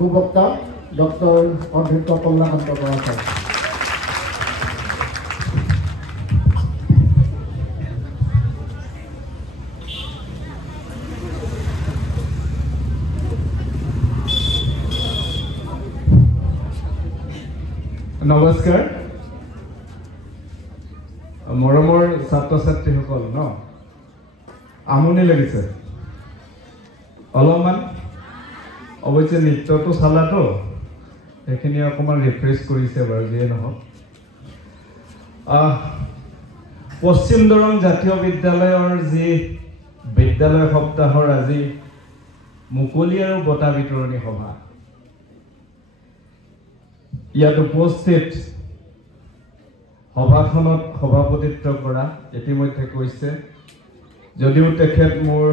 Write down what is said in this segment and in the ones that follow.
সুবক্তা doctor অধ্যক্ষ Kamalakanta Bora sir. নমস্কাৰ মৰমৰ ছাত্ৰ ছাত্ৰীসকল ন আমনি লাগিছে অলপমান অৱশ্যে নৃত্যটো চালাতো সেইখিনি অকণমান ৰিফ্ৰেছ কৰিছে বাৰু যিয়ে নহওক পশ্চিম দৰং জাতীয় বিদ্যালয়ৰ যি বিদ্যালয় সপ্তাহৰ আজি মুকলি আৰু বঁটা বিতৰণী সভা ইয়াত উপস্থিত সভাখনত সভাপতিত্ব কৰা ইতিমধ্যে কৈছে যদিও তেখেত মোৰ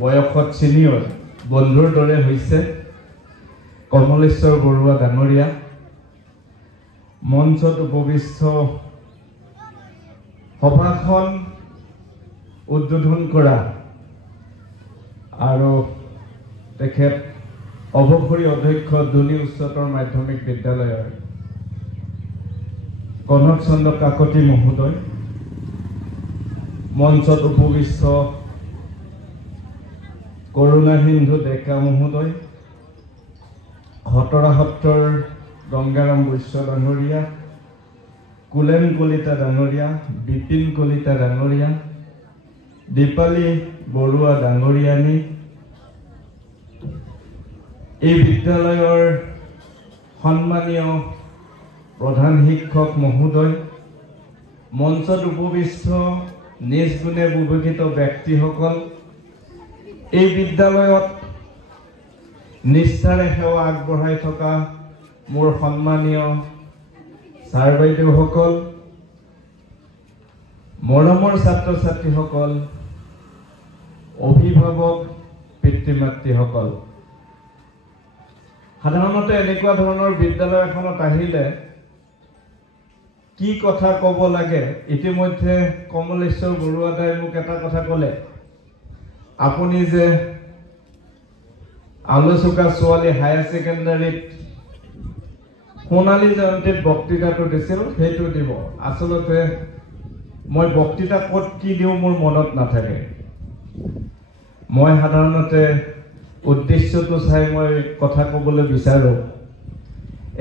বয়সত চিনিয়ৰ বন্ধুৰ দৰে হৈছে কমলেশ্বৰ বৰুৱা ডাঙৰীয়া মঞ্চত উপবিষ্ট সভাখন উদ্বোধন কৰা আৰু তেখেত অৱসৰী অধ্যক্ষ দুনি উচ্চতৰ মাধ্যমিক বিদ্যালয়ৰ কনক চন্দ্ৰ কাকতি মহোদয় মঞ্চত উপবিষ্ট কৰুণা সিন্ধু ডেকা মহোদয় খতৰা সত্ৰৰ গংগাৰাম বৈশ্য ডাঙৰীয়া কুলেন কলিতা ডাঙৰীয়া বিপিন কলিতা ডাঙৰীয়া দীপালী বৰুৱা ডাঙৰীয়ানী এই বিদ্যালয়ৰ সন্মানীয় প্ৰধান শিক্ষক মহোদয় মঞ্চত উপবিষ্ট নিজ গুণে বিভূষিত ব্যক্তিসকল এই বিদ্যালয়ত নিষ্ঠাৰে সেৱা আগবঢ়াই থকা মোৰ সন্মানীয় ছাৰ বাইদেউসকল মৰমৰ ছাত্ৰ ছাত্ৰীসকল অভিভাৱক পিতৃ মাতৃসকল সাধাৰণতে এনেকুৱা ধৰণৰ বিদ্যালয় এখনত আহিলে কি কথা ক'ব লাগে ইতিমধ্যে কমলেশ্বৰ বৰুৱা দাই মোক এটা কথা ক'লে আপুনি যে আলোচকা ছোৱালী হায়াৰ ছেকেণ্ডাৰীত সোণালী জয়ন্তীত বক্তৃতাটো দিছিল সেইটো দিব আচলতে মই বক্তৃতা ক'ত কি দিওঁ মোৰ মনত নাথাকে মই সাধাৰণতে উদ্দেশ্যটো চাই মই কথা ক'বলৈ বিচাৰোঁ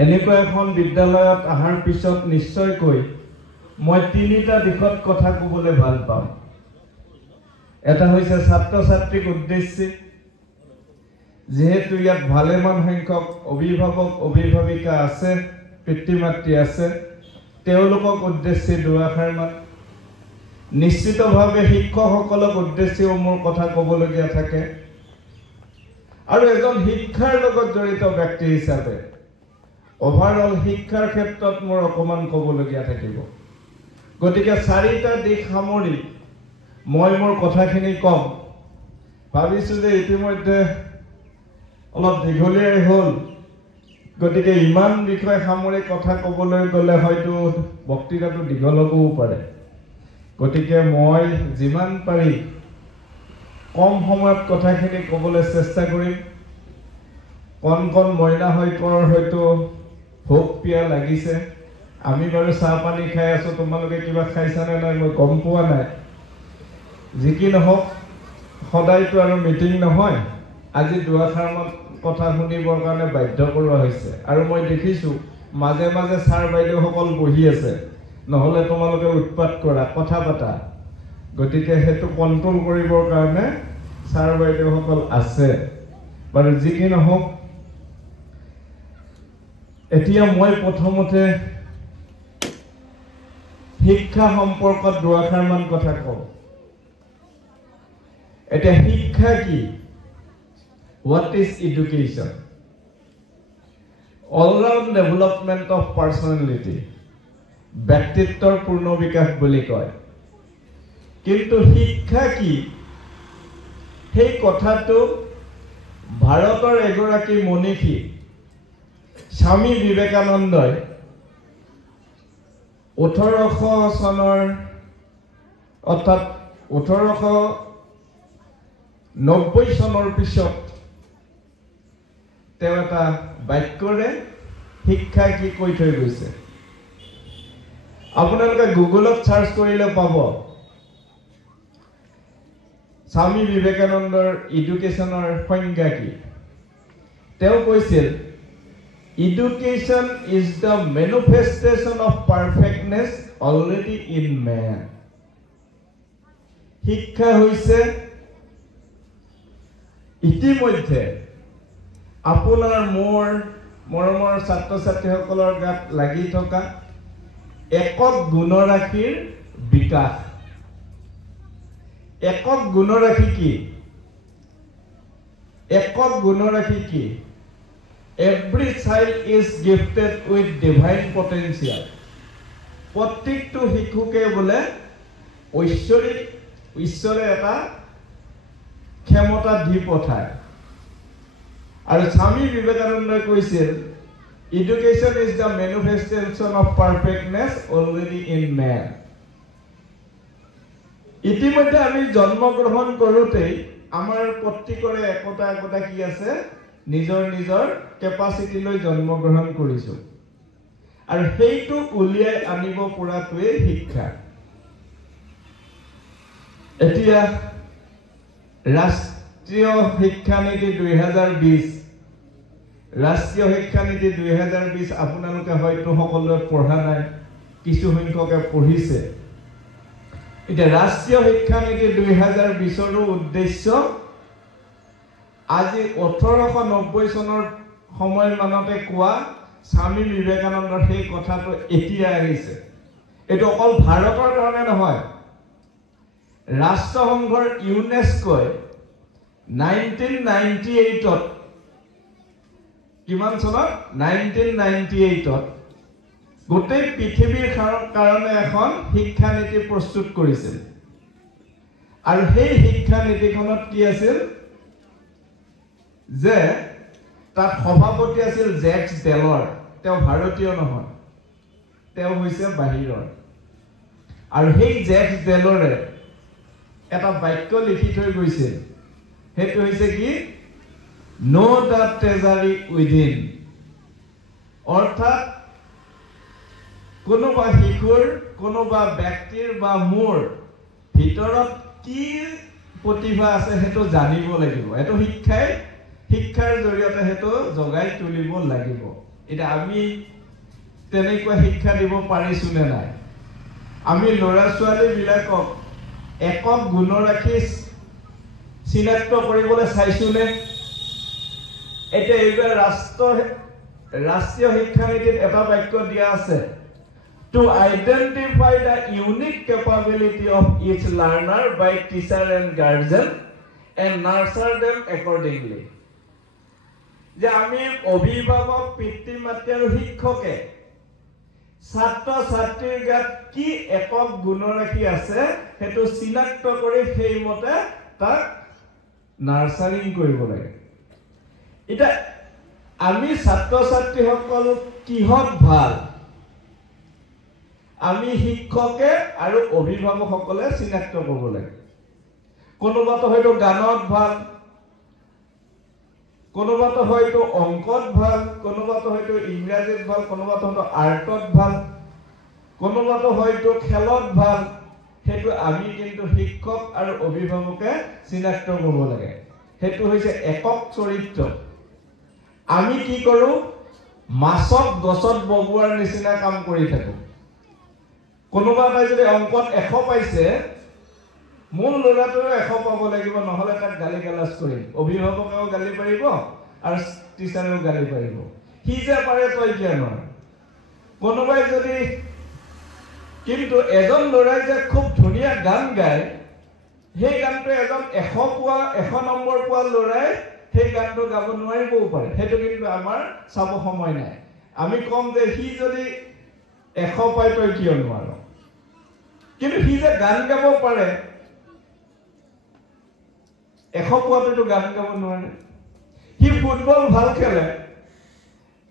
এনেকুৱা এখন বিদ্যালয়ত অহাৰ পিছত নিশ্চয়কৈ মই তিনিটা দিশত কথা ক'বলৈ ভাল পাম এটা হৈছে ছাত্ৰ ছাত্ৰীক উদ্দেশ্যি যেহেতু ইয়াত ভালেমান সংখ্যক অভিভাৱক অভিভাৱিকা আছে পিতৃ মাতৃ আছে তেওঁলোকক উদ্দেশ্যি দুআষাৰমান নিশ্চিতভাৱে শিক্ষকসকলক উদ্দেশ্যিও মোৰ কথা ক'বলগীয়া থাকে আৰু এজন শিক্ষাৰ লগত জড়িত ব্যক্তি হিচাপে ওভাৰঅল শিক্ষাৰ ক্ষেত্ৰত মোৰ অকণমান ক'বলগীয়া থাকিব গতিকে চাৰিটা দিশ সামৰি মই মোৰ কথাখিনি ক'ম ভাবিছোঁ যে ইতিমধ্যে অলপ দীঘলীয়াই হ'ল গতিকে ইমান বিষয় সামৰি কথা ক'বলৈ গ'লে হয়তো বক্তৃতাটো দীঘল হ'বও পাৰে গতিকে মই যিমান পাৰি কম সময়ত কথাখিনি ক'বলৈ চেষ্টা কৰিম কণ কণ মইনা শইকীয়াৰ হয়তো ভোক পিয়া লাগিছে আমি বাৰু চাহ পানী খাই আছোঁ তোমালোকে কিবা খাইছানে নাই মই গম পোৱা নাই যি কি নহওক সদায়তো আৰু মিটিং নহয় আজি দুআষাৰমান কথা শুনিবৰ কাৰণে বাধ্য কৰোৱা হৈছে আৰু মই দেখিছোঁ মাজে মাজে ছাৰ বাইদেউসকল বহি আছে নহ'লে তোমালোকে উৎপাত কৰা কথা পাতা গতিকে সেইটো কণ্ট্ৰল কৰিবৰ কাৰণে ছাৰ বাইদেউসকল আছে বাৰু যি কি নহওক এতিয়া মই প্ৰথমতে শিক্ষা সম্পৰ্কত দুআষাৰমান কথা কওঁ এতিয়া শিক্ষা কি What is education? All-round development of personality. ব্যক্তিত্বৰ পূৰ্ণ বিকাশ বুলি কয় কিন্তু শিক্ষা কি সেই কথাটো ভাৰতৰ এগৰাকী মনীষী স্বামী বিবেকানন্দই 1800 চনৰ অৰ্থাৎ 1890 চনৰ পিছত তেওঁ এটা বাক্যৰে শিক্ষা কি কৈ থৈ গৈছে আপোনালোকে গুগলত সাৰ্চ কৰিলে পাব স্বামী বিবেকানন্দৰ এডুকেশ্যনৰ সংজ্ঞা কি তেওঁ কৈছিল education is the manifestation of perfectness already in man শিক্ষা হৈছে ইতিমধ্যে আপোনাৰ মোৰ মৰমৰ ছাত্ৰ ছাত্ৰীসকলৰ গাত লাগি থকা একক গুণৰাশিৰ বিকাশ একক গুণৰাশি কি একক গুণৰাশি কি every child is gifted with divine potential প্ৰত্যেকটো শিশুকে বোলে ঐশ্বৰিক ঈশ্বৰে এটা ক্ষমতা দি পঠায় আৰু স্বামী বিবেকানন্দই কৈছিল education is the manifestation of perfectness already in man ইতিমধ্যে আমি জন্মগ্ৰহণ কৰোঁতেই আমাৰ প্ৰত্যেকৰে একোটা একোটা কি আছে নিজৰ নিজৰ কেপাচিটি লৈ জন্মগ্ৰহণ কৰিছোঁ আৰু সেইটো উলিয়াই আনিব পৰাটোৱে শিক্ষা এতিয়া ৰাষ্ট্ৰীয় শিক্ষানীতি 2020 ৰাষ্ট্ৰীয় শিক্ষানীতি 2020 আপোনালোকে হয়তো সকলোৱে পঢ়া নাই কিছু সংখ্যকে পঢ়িছে এতিয়া ৰাষ্ট্ৰীয় শিক্ষানীতি 2020ৰ উদ্দেশ্য আজি 1890 চনৰ সময়ৰ মানতে কোৱা স্বামী বিবেকানন্দৰ সেই কথাটো এতিয়া আহিছে এটো অকল ভাৰতৰ কাৰণে নহয় ৰাষ্ট্ৰসংঘৰ ইউনেস্কোই 1998 কিমান চনত 1998 গোটেই পৃথিৱীৰ কাৰণে এখন শিক্ষানীতি প্ৰস্তুত কৰিছিল আৰু সেই শিক্ষানীতিখনত কি আছিল যে তাত সভাপতি আছিল জেক্স ডেলৰ তেওঁ ভাৰতীয় নহয় তেওঁ হৈছে বাহিৰৰ আৰু সেই জেক্স ডেলৰে এটা বাক্য লিখি থৈ গৈছিল সেইটো হৈছে কি নো দ্য ট্ৰেজাৰী উইদিন অৰ্থাৎ কোনোবা শিশুৰ কোনোবা ব্যক্তিৰ বা মোৰ ভিতৰত কি প্ৰতিভা আছে সেইটো জানিব লাগিব এটো শিক্ষাৰ জৰিয়তে হেতু জগাই তুলিব লাগিব এটা আমি তেনেকুৱা শিক্ষা দিব পাৰিছো নে নাই আমি লৰা ছোৱালী বিলাকক একক গুণৰাশি চিনাক্ত কৰিবলৈ চাইছো নে এটা এইবাৰ ৰাষ্ট্ৰীয় শিক্ষানীতিত এটা বাক্য দিয়া আছে to identify the unique capability of each learner by teacher and guardian and nurture them accordingly যে আমি অভিভাৱক পিতৃ মাতৃ আৰু শিক্ষকে ছাত্ৰ ছাত্ৰীৰ গাত কি একক গুণৰাশি আছে হেতু চিনাক্ত কৰি সেইমতে তাক নাৰ্চাৰিং কৰিব লাগে এটা আমি ছাত্ৰ ছাত্ৰীসকল কিহত ভাল আমি শিক্ষকে আৰু অভিভাৱকসকলে চিনাক্ত কৰিব লাগে কোনোবাটো হয়তো গানত ভাল কোনোবাটো হয়তো অংকত ভাল কোনোবাটো হয়তো ইংৰাজীত ভাল কোনোবাটো হয়তো আৰ্টত ভাল কোনোবাটো হয়তো খেলত ভাল হেতু আমি কিন্তু শিক্ষক আৰু অভিভাৱকে চিনাক্ত কৰিব লাগে হেতু হৈছে একক চৰিত্ৰ আমি কি কৰো মাছক গছত বগোৱাৰ নিচিনা কাম কৰি থাকো কোনোবা তাই যদি অংকত 100 পাইছে মূল লৰাটোৱে 100 পাব লাগিব নহলে তাক গালি গালাজ কৰিম অভিভাৱকেও গালি পাৰিব আৰু টিচাৰেও গালি পাৰিব হি যে পাৰে তই কিয় নহয় কোনোবাই যদি কিন্তু এজন লৰাই যে খুব ধুনীয়া গান গায় সেই গানটো এজন 100 পোৱা 100 নম্বৰ পোৱা লৰাই সেই গানটো গাব নোৱাৰিবও পাৰে সেইটো কিন্তু আমাৰ চাব সময় নাই আমি কম যে হি যদি 100 পায় তই কিয় নোৱাৰ কিন্তু হি যে গান গাব পাৰে 100 পোৱাটো গান গাব নোৱাৰে হি ফুটবল ভাল খেলে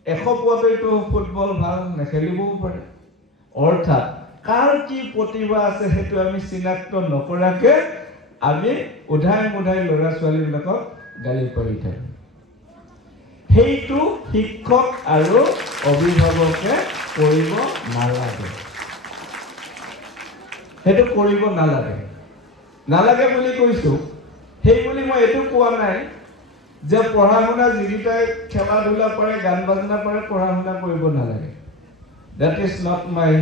100 পোৱাটো ফুটবল ভাল নেখেলিবও পাৰে অৰ্থাৎ কাৰ কি প্ৰতিভা আছে হেতু আমি চিনাক্ত নকৰাকে আমি উধাই মুধাই লৰা ছোৱালী বিলাকক গালি পাৰি থাকো সেইটো শিক্ষক আৰু অভিভাৱকে কৰিব নালাগে। সেইটো কৰিব নালাগে। নালাগে বুলি কৈছোঁ, সেই বুলি মই এইটো কোৱা নাই যে পঢ়া শুনা যিকেইটাই খেলা ধূলা পাৰে, গান বাজনা পাৰে, পঢ়া শুনা কৰিব নালাগে। That is not my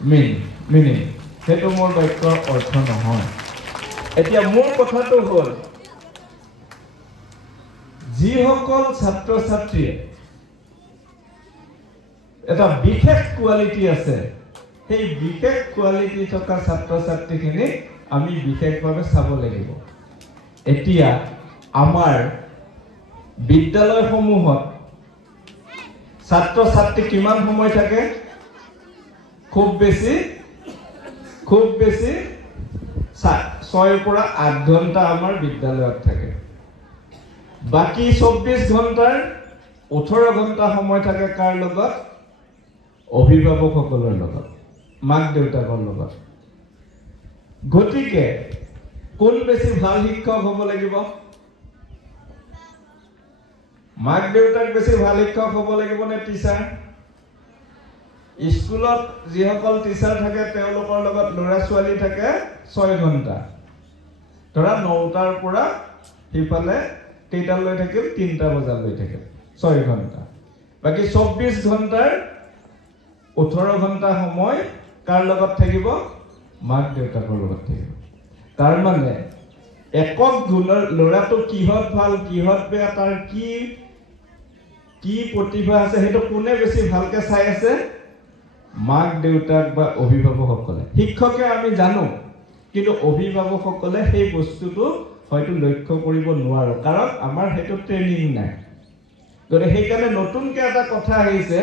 meaning. সেইটো মোৰ বাক্যৰ অৰ্থ নহয়। এতিয়া মোৰ কথাটো হ'ল, যিসকল ছাত্ৰ ছাত্ৰীয়ে এটা বিশেষ কোৱালিটি আছে, সেই বিশেষ কোৱালিটি থকা ছাত্ৰ ছাত্ৰীখিনিক আমি বিশেষভাৱে চাব লাগিব। এতিয়া আমাৰ বিদ্যালয়সমূহত ছাত্ৰ ছাত্ৰী কিমান সময় থাকে? খুব বেছি 6 পৰা 8 ঘণ্টা আমাৰ বিদ্যালয়ত থাকে। বাকী 24 ঘণ্টাৰ 18 ঘণ্টা সময় থাকে কাৰ লগত? অভিভাৱকসকলৰ লগত, মাক দেউতাকৰ লগত। গতিকে কোন বেছি ভাল শিক্ষক হ'ব লাগিব? মাক দেউতাক বেছি ভাল শিক্ষক হ'ব লাগিব নে টিচাৰ? স্কুলত যিসকল টিচাৰ থাকে তেওঁলোকৰ লগত ল'ৰা ছোৱালী থাকে 6 ঘণ্টা। ধৰা 9টাৰ পৰা সিফালে কেইটালৈ থাকিল? 3টা বজালৈ থাকিল, 6 ঘণ্টা। বাকী 24 ঘণ্টাৰ 18 ঘণ্টা সময় কাৰ লগত থাকিব? মাক দেউতাকৰ লগত থাকিব। তাৰ মানে একক গুণৰ ল'ৰাটো কিহত ভাল, কিহত বেয়া, তাৰ কি প্ৰতিভা আছে, সেইটো কোনে বেছি ভালকে চাই আছে? মাক দেউতাক বা অভিভাৱকসকলে। শিক্ষকে আমি জানো, কিন্তু অভিভাৱকসকলে সেই বস্তুটো হয়তো লক্ষ্য কৰিব নোৱাৰো, কাৰণ আমাৰ সেইটো ট্ৰেইনিং নাই। গতিকে সেইকাৰণে নতুনকৈ এটা কথা আহিছে,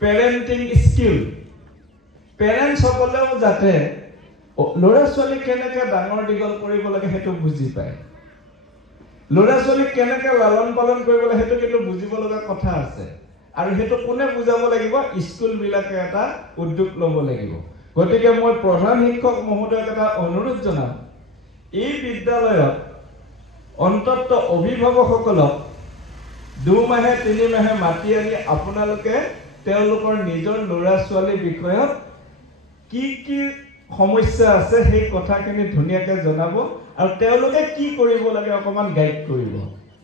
পেৰেণ্টিং স্কিল। পেৰেণ্টছসকলেও যাতে ল'ৰা ছোৱালীক কেনেকৈ ডাঙৰ দীঘল কৰিব লাগে সেইটো বুজি পায়। ল'ৰা ছোৱালীক কেনেকৈ লালন পালন কৰিব লাগে সেইটো কিন্তু বুজিব লগা কথা আছে। আৰু সেইটো কোনে বুজাব লাগিব? স্কুলবিলাকে এটা উদ্যোগ ল'ব লাগিব। গতিকে মই প্ৰধান শিক্ষক মহোদয়ক এটা অনুৰোধ জনাম, এই বিদ্যালয়ত অন্তত অভিভাৱকসকলক 2 মাহে 3 মাহে মাতি আনি আপোনালোকে তেওঁলোকৰ নিজৰ ল'ৰা ছোৱালীৰ বিষয়ত কি সমস্যা আছে সেই কথাখিনি ধুনীয়াকৈ জনাব, আৰু তেওঁলোকে কি কৰিব লাগে অকণমান গাইড কৰিব।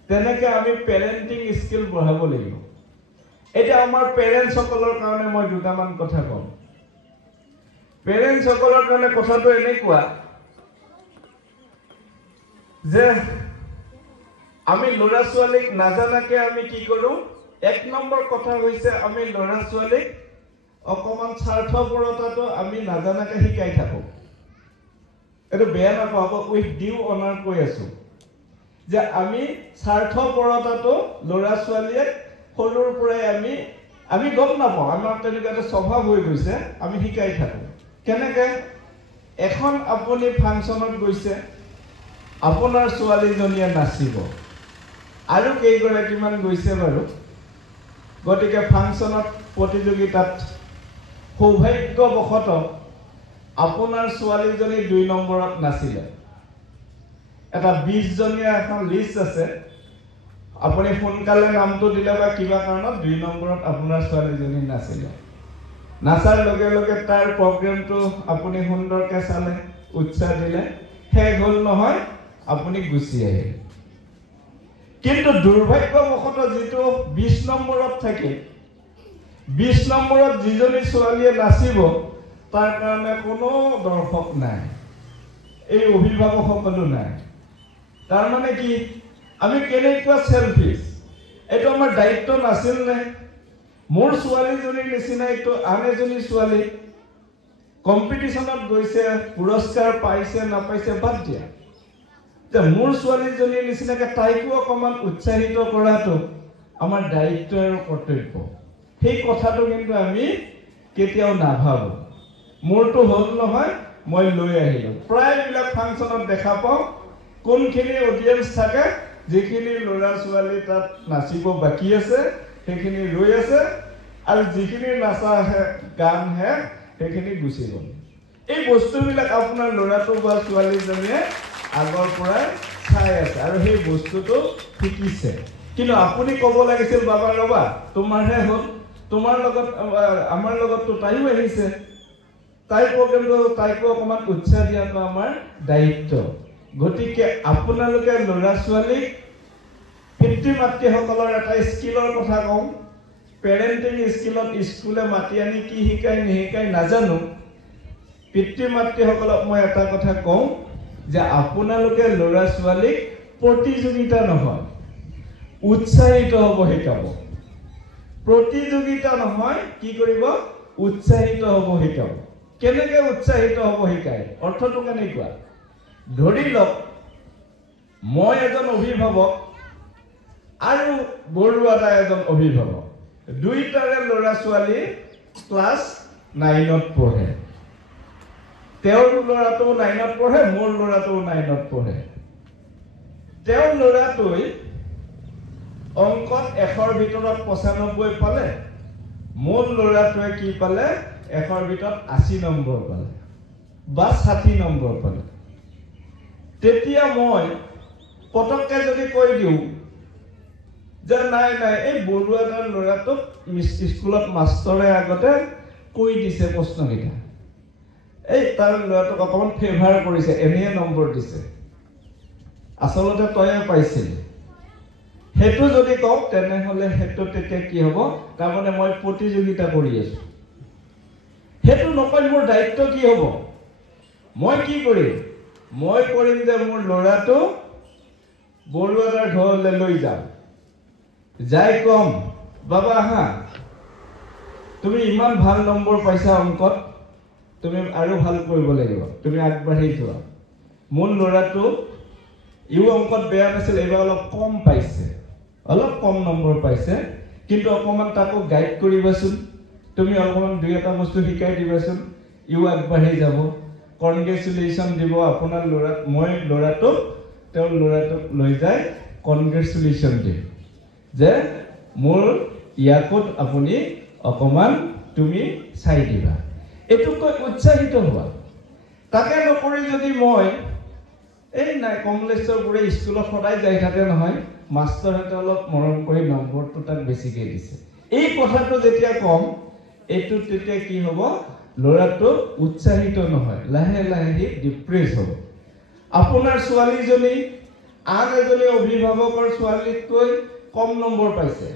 তেনেকৈ আমি পেৰেণ্টিং স্কিল বঢ়াব লাগিব। এতিয়া আমাৰ পেৰেণ্টছসকলৰ কাৰণে মই 2টামান কথা ক'ম। পেৰেণ্টছসকলৰ কাৰণে কথাটো এনেকুৱা যে আমি ল'ৰা ছোৱালীক নাজানাকে আমি কি কৰোঁ? 1 নম্বৰ কথা হৈছে আমি ল'ৰা ছোৱালীক অকণমান স্বাৰ্থপৰতাটো আমি নাজানাকে শিকাই থাকোঁ। এইটো বেয়া নাপাব, উইথ ডিউ অনাৰ কৈ আছোঁ যে আমি স্বাৰ্থপৰতাটো ল'ৰা ছোৱালীয়ে সৰুৰ পৰাই আমি গম নাপাওঁ, আমাৰ তেনেকুৱা এটা স্বভাৱ হৈ গৈছে, আমি শিকাই থাকোঁ। কেনেকৈ? এখন আপুনি ফাংচনত গৈছে, আপোনাৰ ছোৱালীজনীয়ে নাচিব, আৰু কেইগৰাকীমান গৈছে বাৰু। গতিকে ফাংচনত প্ৰতিযোগিতাত সৌভাগ্যবশতঃ আপোনাৰ ছোৱালীজনী 2 নম্বৰত নাছিলে। এটা 20জনীয়া এখন লিষ্ট আছে, আপুনি সোনকালে নামটো দিলে বা কিবা কাৰণত 2 নম্বৰত আপোনাৰ ছোৱালীজনী নাছিলে। নাচাৰ লগে লগে তাৰ প্ৰগ্ৰেমটো আপুনি সুন্দৰকৈ চালে, উৎসাহ দিলে, শেষ হ'ল নহয়, আপুনি গুচি আহিলে। কিন্তু দুৰ্ভাগ্যবশতঃ যিটো 20 নম্বৰত থাকে, 20 নম্বৰত যিজনী ছোৱালীয়ে নাচিব তাৰ কাৰণে কোনো দৰ্শক নাই, এই অভিভাৱকসকলো নাই। তাৰমানে কি? আমি কেনেকুৱা চেলফিছ? এইটো আমাৰ দায়িত্ব নাছিল নে? মোৰ ছোৱালীজনীৰ নিচিনা এইটো আন এজনী ছোৱালী কম্পিটিশ্যনত গৈছে, পুৰস্কাৰ পাইছে নাপাইছে বাদ দিয়া, যে মোৰ ছোৱালীজনীৰ নিচিনাকৈ তাইকো অকণমান উৎসাহিত কৰাটো আমাৰ দায়িত্ব আৰু কৰ্তব্য। সেই কথাটো কিন্তু আমি কেতিয়াও নাভাবোঁ। মোৰটো হ'ল নহয়, মই লৈ আহিলোঁ। প্ৰায়বিলাক ফাংচনত দেখা পাওঁ কোনখিনি অডিয়েঞ্চ থাকে, যিখিনি ল'ৰা ছোৱালী তাত নাচিব বাকী আছে সেইখিনি ৰৈ আছে, আৰু যিখিনি নাচা গান হে সেইখিনি গুচি গ'ল। এই বস্তুবিলাক আপোনাৰ ল'ৰাটো বা ছোৱালীজনীয়ে আগৰ পৰাই চাই আছে আৰু সেই বস্তুটো শিকিছে। কিন্তু আপুনি ক'ব লাগিছিল বাবা ৰবা তোমাৰহে হ'ল তোমাৰ লগত আমাৰ লগততো তাইও আহিছে তাই প্ৰগ্ৰেমটো তাইকো অকণমান উৎসাহ দিয়াটো আমাৰ দায়িত্ব গতিকে আপোনালোকে ল'ৰা ছোৱালীক পিতৃ মাতৃসকলৰ এটা স্কিলৰ কথা কওঁ পেৰেণ্টিং স্কিলত স্কুলে মাতি আনি কি শিকাই নিশিকাই নাজানো পিতৃ মাতৃসকলক মই এটা কথা কওঁ যে আপোনালোকে ল'ৰা ছোৱালীক প্ৰতিযোগিতা নহয় উৎসাহিত হ'ব শিকাব প্ৰতিযোগিতা নহয় কি কৰিব উৎসাহিত হ'ব শিকাব কেনেকৈ উৎসাহিত হ'ব শিকায় অৰ্থটো কেনেকুৱা ধৰি লওক মই এজন অভিভাৱক আৰু বৰুৱা দা এজন অভিভাৱক দুইটাৰে ল'ৰা ছোৱালী ক্লাছ 9ত পঢ়ে তেওঁৰ ল'ৰাটো 9ত পঢ়ে মোৰ ল'ৰাটো 9ত পঢ়ে তেওঁৰ ল'ৰাটোই অংকত 100ৰ ভিতৰত 95 পালে মোৰ ল'ৰাটোৱে কি পালে 100ৰ ভিতৰত 80 নম্বৰ পালে বা 60 নম্বৰ পালে তেতিয়া মই পটককৈ যদি কৈ দিওঁ যে নাই নাই এই বৰুৱা দাৰ ল'ৰাটোক স্কুলত মাষ্টৰে আগতে কৈ দিছে প্ৰশ্নকেইটা এই তাৰ ল'ৰাটোক অকণমান ফেভাৰ কৰিছে এনেয়ে নম্বৰ দিছে আচলতে তয়ে পাইছিল সেইটো যদি কওঁ তেনেহ'লে সেইটো তেতিয়া কি হ'ব তাৰমানে মই প্ৰতিযোগিতা কৰি আছোঁ সেইটো নকয় মোৰ দায়িত্ব কি হ'ব মই কি কৰিম মই কৰিম যে মোৰ ল'ৰাটো বৰুৱা দাৰ ঘৰলৈ লৈ যাম যাই কম বাবা আহা তুমি ইমান ভাল নম্বৰ পাইছা অংকত তুমি আৰু ভাল কৰিব লাগিব তুমি আগবাঢ়ি যোৱা মোৰ ল'ৰাটো ইও অংকত বেয়া নাছিল এইবাৰ অলপ কম পাইছে অলপ কম নম্বৰ পাইছে কিন্তু অকণমান তাকো গাইড কৰিবাচোন তুমি অকণমান দুই এটা বস্তু শিকাই দিবাচোন ইও আগবাঢ়ি যাব কনগ্ৰেচুলেশ্যন দিব আপোনাৰ ল'ৰাক মই ল'ৰাটোক তেওঁৰ ল'ৰাটোক লৈ যায় কনগ্ৰেচুলেশ্যন দিম যে মোৰ ইয়াকত আপুনি অকণমান তুমি চাই দিবা এইটোকৈ উৎসাহিত হোৱা তাকে নকৰি যদি মই এই নাই কমলেশ্বৰবোৰে স্কুলত সদায় যাই থাকে নহয় মাষ্টৰহঁতে অলপ মৰম কৰি নম্বৰটো তাক বেছিকৈ দিছে এই কথাটো যেতিয়া কম এইটো তেতিয়া কি হ'ব ল'ৰাটো উৎসাহিত নহয় লাহে লাহে সি ডিপ্ৰেছ হ'ব আপোনাৰ ছোৱালীজনী আন এজনী অভিভাৱকৰ ছোৱালীতকৈ কম নম্বৰ পাইছে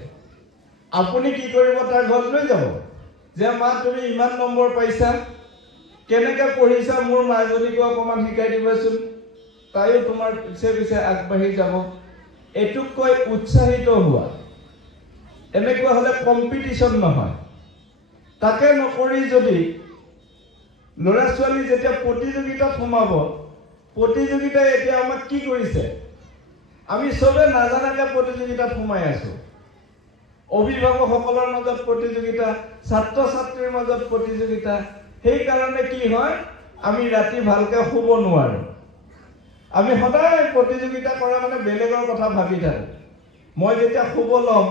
আপুনি কি কৰিব তাৰ ঘৰত লৈ যাব যে মা তুমি ইমান নম্বৰ পাইছা কেনেকৈ পঢ়িছা মোৰ মাজনীকো অকণমান শিকাই দিবাচোন তাইও তোমাৰ পিছে পিছে আগবাঢ়ি যাব এইটোকৈ উৎসাহিত হোৱা এনেকুৱা হ'লে কম্পিটিশ্যন নহয় তাকে নকৰি যদি ল'ৰা ছোৱালী যেতিয়া প্ৰতিযোগিতাত সোমাব প্ৰতিযোগিতাই এতিয়া আমাক কি কৰিছে আমি চবে নাজানাকৈ প্ৰতিযোগিতাত সোমাই আছোঁ অভিভাৱকসকলৰ মাজত প্ৰতিযোগিতা ছাত্ৰ ছাত্ৰীৰ মাজত প্ৰতিযোগিতা সেইকাৰণে কি হয় আমি ৰাতি ভালকৈ শুব নোৱাৰোঁ আমি সদায় প্ৰতিযোগিতা কৰা মানে বেলেগৰ কথা ভাবি থাকোঁ মই যেতিয়া শুব ল'ম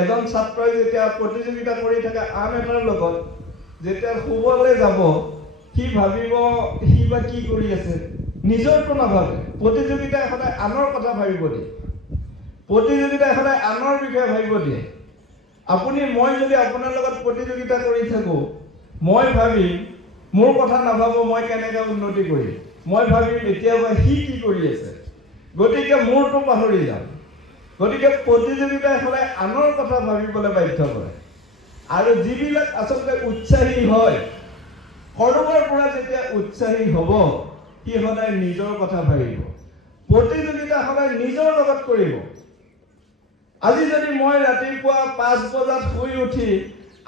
এজন ছাত্ৰই যেতিয়া প্ৰতিযোগিতা কৰি থাকে আন এটাৰ লগত যেতিয়া শুবলৈ যাব সি ভাবিব সি বা কি কৰি আছে নিজৰটো নাভাবে প্ৰতিযোগিতাই সদায় আনৰ কথা ভাবিব দিয়ে প্ৰতিযোগিতাই সদায় আনৰ বিষয়ে ভাবিব দিয়ে আপুনি মই যদি আপোনাৰ লগত প্ৰতিযোগিতা কৰি থাকোঁ মই ভাবিম মোৰ কথা নাভাবোঁ মই কেনেকৈ উন্নতি কৰিম মই ভাবিম এতিয়াবা সি কি কৰি আছে গতিকে মোৰটো পাহৰি যাম গতিকে প্ৰতিযোগিতাই সদায় আনৰ কথা ভাবিবলৈ বাধ্য কৰে আৰু যিবিলাক আচলতে উৎসাহী হয় সৰুৰে পৰা যেতিয়া উৎসাহী হ'ব সি সদায় নিজৰ কথা ভাবিব প্ৰতিযোগিতা সদায় নিজৰ লগত কৰিব আজি যদি মই ৰাতিপুৱা 5 বজাত শুই উঠি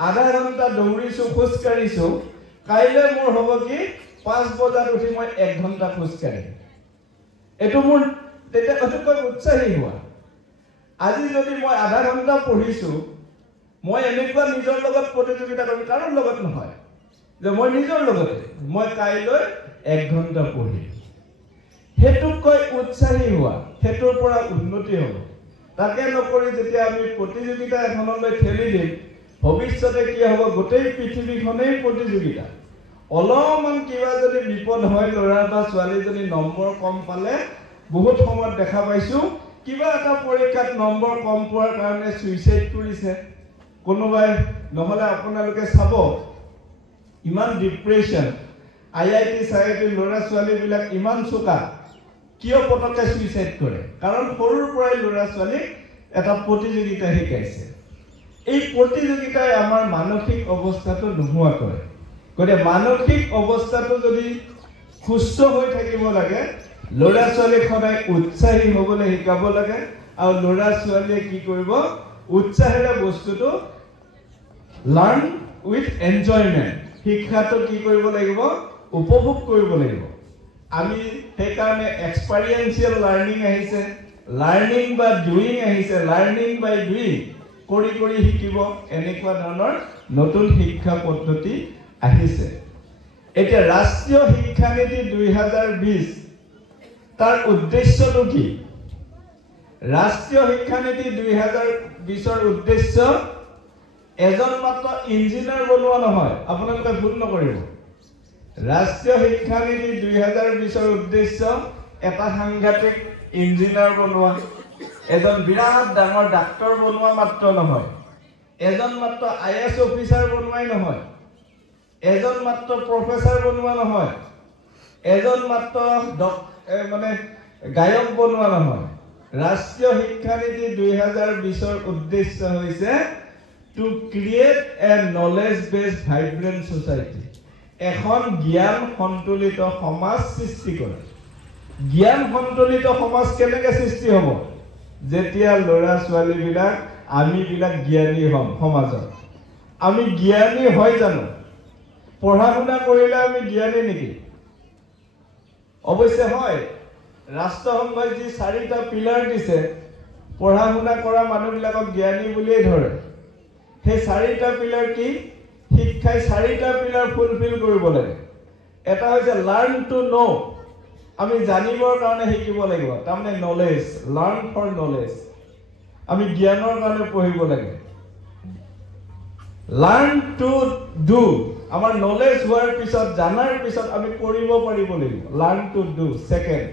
আধা ঘণ্টা দৌৰিছোঁ খোজকাঢ়িছোঁ কাইলৈ মোৰ হ'ব কি 5 বজাত উঠি মই 1 ঘণ্টা খোজকাঢ়িম এইটো মোৰ তেতিয়া অতিকৈ উৎসাহী হোৱা আজি যদি মই আধা ঘণ্টা পঢ়িছোঁ মই এনেকুৱা নিজৰ লগত প্ৰতিযোগিতা কৰিম কাৰো লগত নহয় যে মই নিজৰ লগতে মই কাইলৈ 1 ঘণ্টা পঢ়িম সেইটোকৈ উৎসাহী হোৱা সেইটোৰ পৰা উন্নতি হ'ব তাকে নকৰি যেতিয়া আমি প্ৰতিযোগিতা এখনলৈ ঠেলি দিম ভৱিষ্যতে কি হ'ব গোটেই পৃথিৱীখনেই প্ৰতিযোগিতা অলপমান কিবা যদি বিপদ হয় ল'ৰা বা ছোৱালীজনী নম্বৰ কম পালে বহুত সময়ত দেখা পাইছোঁ কিবা এটা পৰীক্ষাত নম্বৰ কম পোৱাৰ কাৰণে সুইচাইড কৰিছে কোনোবাই নহলে আপোনালোকে চাব ইমান ডিপ্ৰেছন আইআইটি সাইটি ল'ৰা ছোৱালীবিলাক ইমান চোকা কিয় পটকে সুইচাইড কৰে কাৰণ সৰুৰ পৰাই ল'ৰা ছোৱালীক এটা প্ৰতিযোগিতা শিকাইছে এই প্ৰতিযোগিতাই আমাৰ মানসিক অৱস্থাটো নোহোৱা কৰে গতিকে মানসিক অৱস্থাটো যদি সুস্থ হৈ থাকিব লাগে ল'ৰা ছোৱালীক সদায় উৎসাহী হ'বলৈ শিকাব লাগে আৰু ল'ৰা ছোৱালীয়ে কি কৰিব উৎসাহেৰে বস্তুটো লাৰ্ণ উইথ এনজয়মেণ্ট শিক্ষাটো কি কৰিব লাগিব উপভোগ কৰিব লাগিব আমি সেইকাৰণে এক্সপেৰিয়েন্সিয়েল লাৰ্ণিং আহিছে লাৰ্ণিং বা ডুইং আহিছে লাৰ্ণিং বাই ডুইং কৰি কৰি শিকিব এনেকুৱা ধৰণৰ নতুন শিক্ষা পদ্ধতি আহিছে এতিয়া ৰাষ্ট্ৰীয় শিক্ষানীতি 2020 তাৰ উদ্দেশ্যটো কি ৰাষ্ট্ৰীয় শিক্ষানীতি 2020 ৰ উদ্দেশ্য এজন মাত্ৰ ইঞ্জিনিয়াৰ বনোৱা নহয় আপোনালোকে ভুল নকৰিব ৰাষ্ট্ৰীয় শিক্ষানীতি 2020 ৰ উদ্দেশ্য এটা সাংঘাতিক ইঞ্জিনিয়াৰ বনোৱা এজন বিৰাট ডাঙৰ ডাক্তৰ বনোৱা মাত্ৰ নহয় এজন মাত্ৰ আইএছ অফিচাৰ বনোৱাই নহয় এজন মাত্ৰ প্ৰফেসৰ বনোৱা নহয় এজন মাত্ৰ মানে গায়ক বনোৱা নহয় ৰাষ্ট্ৰীয় শিক্ষানীতি 2020 ৰ উদ্দেশ্য হৈছে টু ক্ৰিয়েট এ নলেজ বেসড ভাইব্ৰেন্ট সোসাইটি এখন জ্ঞান সন্তুলিত সমাজ সৃষ্টি কৰা জ্ঞান সন্তুলিত সমাজ কেনেকৈ সৃষ্টি হ'ব যেতিয়া ল'ৰা ছোৱালীবিলাক আমি বিলাক জ্ঞানী হ'ম সমাজত আমি জ্ঞানী হৈ জানো পঢ়া শুনা কৰিলে আমি জ্ঞানী নেকি অৱশ্যে হয় ৰাষ্ট্ৰসংঘই যি 4টা পিলাৰ দিছে পঢ়া শুনা কৰা মানুহবিলাকক জ্ঞানী বুলিয়ে ধৰে সেই 4টা পিলাৰ কি শিক্ষাই 4টা পিলাৰ ফুলফিল কৰিব লাগে এটা হৈছে লাৰ্ণ টু নো আমি জানিবৰ কাৰণে শিকিব লাগিব তাৰমানে নলেজ লাৰ্ণ ফৰ নলেজ আমি জ্ঞানৰ কাৰণে পঢ়িব লাগে লাৰ্ণ টু ডু আমাৰ নলেজ হোৱাৰ পিছত জানাৰ পিছত আমি কৰিব পাৰিব লাগিব লাৰ্ণ টু ডু সেকেন্ড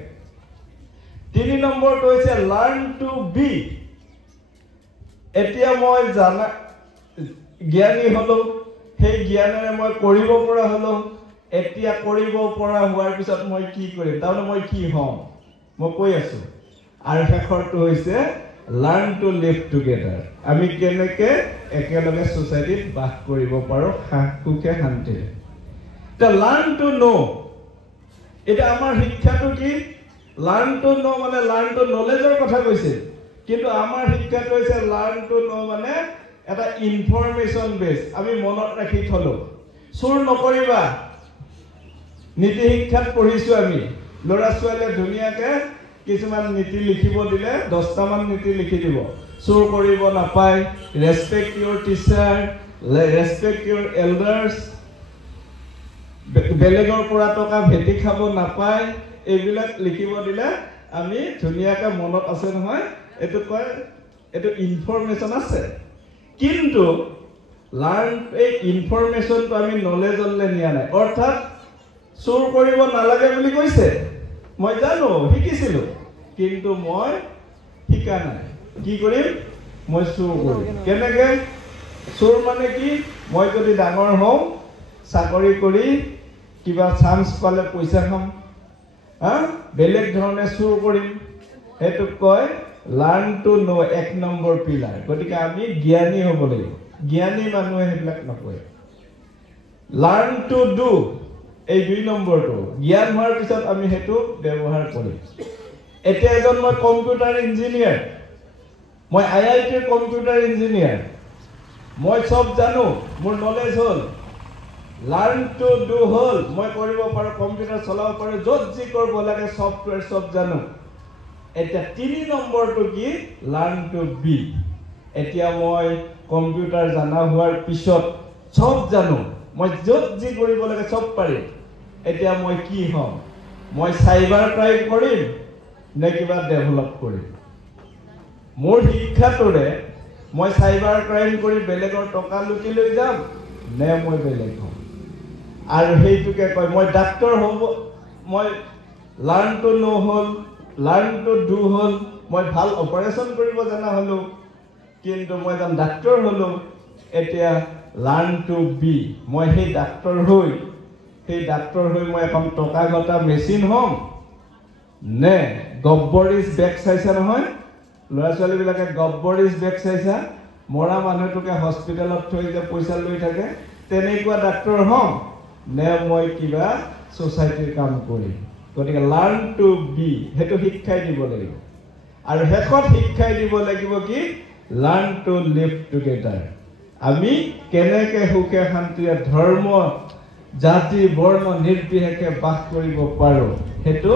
3 নম্বৰটো হৈছে লাৰ্ণ টু বি এতিয়া মই জানা জ্ঞানী হলো সেই জ্ঞানেৰে মই কৰিব পৰা হলো এতিয়া কৰিব পৰা হোৱাৰ পিছত মই কি কৰিম তাৰমানে মই কি হ'ম মই কৈ আছো আৰু শেষৰটো হৈছে লাৰ্ণ টু লিভ টুগেদাৰ আমি কেনেকৈ একেলগে সোসাইটিত বাস কৰিব পাৰো সুখে শান্তিৰে তে লাৰ্ণ টু নো এটা আমাৰ শিক্ষাটো কি লাৰ্ণ টু নো মানে লাৰ্ণ টু নলেজৰ কথা কৈছে কিন্তু আমাৰ শিক্ষাটো হৈছে লাৰ্ণ টু নো মানে এটা ইনফৰমেশন বেস আমি মনত ৰাখি থলো চুৰ নকৰিবা নীতি শিক্ষাত পঢ়িছো আমি ল'ৰা ছোৱালীয়ে ধুনীয়াকে কিছুমান নীতি লিখিব দিলে 10টা মান নীতি লিখি দিব চুৰ কৰিব নাপায় ৰেসপেক্ট ইউৰ টিচাৰ ৰেসপেক্ট ইউৰ এল্ডাৰ্স বেলেগৰ পৰা টকা ভেটি খাব নাপায় এইবিলাক লিখিব দিলে আমি ধুনীয়াকে মনত আছে নহয় এটো কয় এটো ইনফৰমেশন আছে কিন্তু লাৰ্ণ এই ইনফৰমেশনটো আমি নলেজলৈ নিয়া নাই অৰ্থাৎ চুৰ কৰিব নালাগে বুলি কৈছে মই জানো শিকিছিলো কিন্তু মই শিকা নাই কি কৰিম মই চুৰ কৰিম কেনেকৈ চুৰ মানে কি মই যদি ডাঙৰ হওঁ চাকৰি কৰি কিবা চান্স পালে পইচা খাম বেলেগ ধৰণে চুৰ কৰিম সেইটো কয় learn to know 1 number pillar গতিকে আমি জ্ঞানী হ'ব লাগিব জ্ঞানী মানুহে সেইবিলাক নকয় লাৰ্ণ টু ডু এই 2 নম্বৰটো জ্ঞান হোৱাৰ পিছত আমি হেতু ব্যৱহাৰ কৰিম এতিয়া এজন মই কম্পিউটাৰ ইঞ্জিনিয়াৰ মই আইআইটিৰ কম্পিউটাৰ ইঞ্জিনিয়াৰ মই সব জানো মোৰ নলেজ হ'ল লাৰ্ণ টু ডু হ'ল মই কৰিব পাৰো কম্পিউটাৰ চলাব পাৰো য'ত যি কৰিব লাগে সফটৱেৰ সব জানো এতিয়া 3 নম্বৰটো কি লাৰ্ণ টু বি এতিয়া মই কম্পিউটাৰ জানা হোৱাৰ পিছত সব জানো মই য'ত যি কৰিব লাগে সব পাৰিম এতিয়া মই কি হ'ম মই সাইবাৰ ক্ৰাইম কৰিম নে কিবা ডেভেলপ কৰিম মোৰ শিক্ষাটোৰে মই সাইবাৰ ক্ৰাইম কৰি বেলেগৰ টকা লুটি লৈ যাম নে মই বেলেগ হ'ম আৰু সেইটোকে কয় মই ডাক্তৰ হ'ব মই লাৰ্ণ টু নো হ'ল লাৰ্ণ টু ডু হ'ল মই ভাল অপাৰেশ্যন কৰিব জানা হলো কিন্তু মই এজন ডাক্তৰ হলো এতিয়া লাৰ্ণ টু বি মই সেই ডাক্তৰ হৈ মই এখন টকা ঘটা মেচিন হ'ম নে গব্বৰিজ বেগ চাইছা নহয় ল'ৰা ছোৱালীবিলাকে গব্বৰিজ বেগ চাইছা মৰা মানুহটোকে হস্পিটেলত থৈ যে পইচা লৈ থাকে তেনেকুৱা ডাক্তৰ হ'ম নে মই কিবা সোসাইটিৰ কাম কৰিম গতিকে লাৰ্ণ টু বি সেইটো শিক্ষাই দিব লাগিব আৰু শেষত শিক্ষাই দিব লাগিব কি লাৰ্ণ টু লিভ টুগেডাৰ আমি কেনেকে সুখে শান্তিৰে ধৰ্ম জাতি বৰ্ণ নিৰ্বিশেষে বাস কৰিব পাৰো সেইটো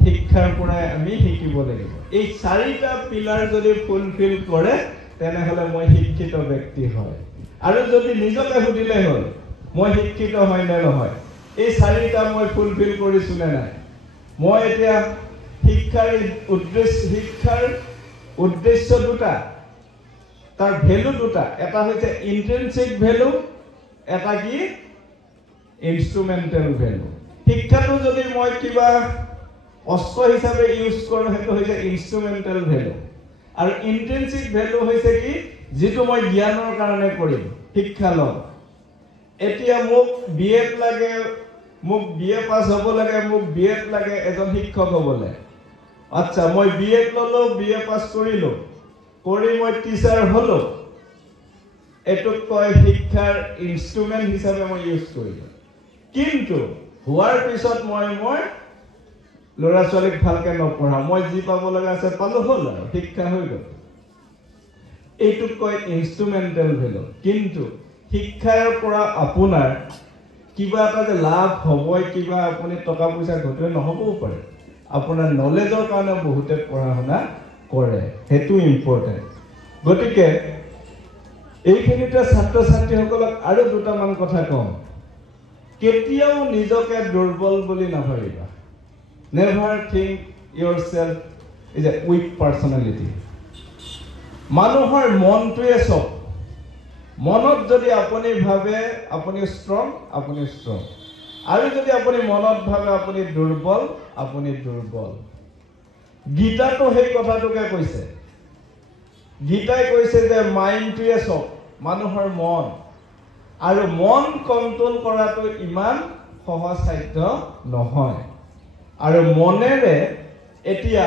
শিক্ষাৰ পৰাই আমি শিকিব লাগিব এই চাৰিটা পিলাৰ যদি ফুলফিল কৰে তেনেহলে মই শিক্ষিত ব্যক্তি হয় আৰু যদি নিজকে সুধিলে হ'ল মই শিক্ষিত হয় নে নহয় এই চাৰিটা মই ফুলফিল কৰিছো নে নাই মই এতিয়া শিক্ষাৰ উদ্দেশ্য দুটা তাৰ ভ্যালু দুটা এটা হৈছে ইন্ট্ৰিনসিক ভ্যালু এটা কি ইনস্ট্ৰুমেন্টাল ভ্যালু শিক্ষাটো যদি মই কিবা অস্ত্ৰ হিচাপে ইউজ কৰো সেইটো হৈছে ইনস্ট্ৰুমেন্টাল ভ্যালু আৰু ইন্ট্ৰিনসিক ভ্যালু হৈছে কি যেটো মই জ্ঞানৰ কাৰণে কৰিম শিক্ষা লম এতিয়া মোক বিএড লাগে মোক বিএ পাস হ'ব লাগে মোক বিএড লাগে এজন শিক্ষক হ'বলে আচ্ছা মই বিএড ললো বিএ পাস কৰিলো কৰি মই টিচাৰ হলো এটো কয় শিক্ষাৰ ইনস্ট্ৰুমেন্ট হিচাপে মই ইউজ কৰিলো কিন্তু হোৱাৰ পিছত মই ল'ৰা ছোৱালীক ভালকে নপঢ়া মই যি পাব লগা আছে পালো হ'ল আৰু শিক্ষা হৈ গ'ল এইটো কয় ইনস্ট্ৰুমেন্টাল ভ্যালু কিন্তু শিক্ষাৰ পৰা আপোনাৰ কিবা এটা যে লাভ হ'বই কিবা আপুনি টকা পইচা ঘটে নহবও পাৰে আপোনাৰ নলেজৰ কাৰণে বহুতে পঢ়া শুনা কৰে হেতু ইম্পৰ্টেন্ট গতিকে এইখিনিতে ছাত্ৰ ছাত্ৰীসকলক আৰু দুটামান কথা কম কেতিয়াও নিজকে দুৰ্বল বুলি নাভাবিবা never think yourself is a weak personality মানুহৰ মনটোৱে সব মনত যদি আপুনি ভাবে আপুনি ষ্ট্ৰং আৰু যদি আপুনি মনত ভাবে আপুনি দুৰ্বল গীতাটো সেই কথাটোকে কৈছে গীতাই কৈছে যে মাইণ্ডটোৱে সব মানুহৰ মন আৰু মন কন্ট্ৰোল কৰাটো ইমান সহজ সাধ্য নহয় আৰু মনেৰে এতিয়া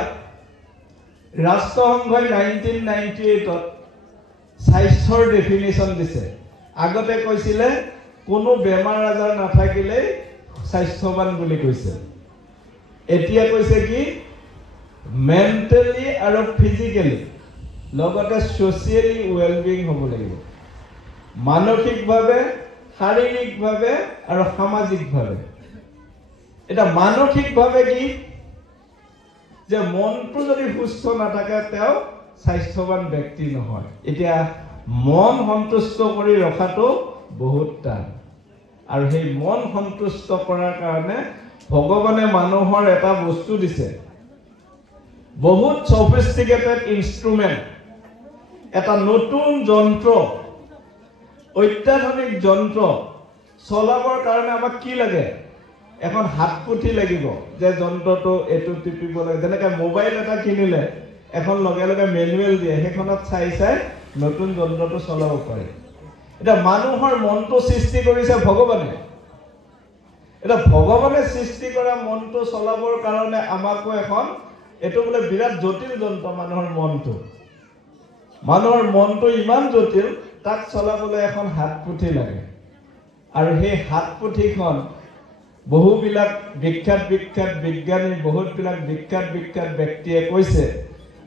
ৰাষ্ট্ৰসংঘই 1998 ত স্বাস্থ্যৰ ডেফিনিশন দিছে আগতে কৈছিলে কোনো বেমাৰ আজাৰ নাথাকিলে স্বাস্থ্যৱান বুলি কৈছে এতিয়া কৈছে কি মেন্টালি আৰু ফিজিক্যালি লগতে সোশিয়ালি ওয়েলবিং হ'ব লাগিব মানসিকভাৱে শাৰীৰিকভাৱে আৰু সামাজিকভাৱে এটা মানসিকভাৱে কি যে মনটো যদি সুস্থ নাথাকে তেও স্বাস্থ্যৱান ব্যক্তি নহয় এতিয়া মন সন্তুষ্ট কৰি ৰখাটো বহুত টান আৰু সেই মন সন্তুষ্ট কৰাৰ কাৰণে ভগৱানে মানুহৰ এটা বস্তু দিছে বহুত সফিষ্টিকেটেড ইনস্ট্ৰুমেন্ট এটা নতুন যন্ত্ৰ অত্যাধুনিক যন্ত্ৰ চলাবৰ কাৰণে আমাক কি লাগে এখন হাতপুথি লাগিব যে যন্ত্ৰটো এটো টিপিব লাগে যেনেকৈ মোবাইল এটা কিনিলে এখন লগে লগে ম্যানুৱেল দিয়ে সেইখনত চাই নতুন যন্ত্ৰটো চলাব পাৰে এটা মানুহৰ মনটো সৃষ্টি কৰিছে ভগৱানে এটা ভগৱানে সৃষ্টি কৰা মনটো চলাবৰ কাৰণে আমাকো এখন এটো বলে বিৰাট জটিল যন্ত্ৰ মানুহৰ মনটো ইমান জটিল তাক চলাবলৈ এখন হাতপুথি লাগে আৰু সেই হাতপুথিখন বহুবিলাক বিখ্যাত বিজ্ঞানী বহুতবিলাক বিখ্যাত ব্যক্তিয়ে কৈছে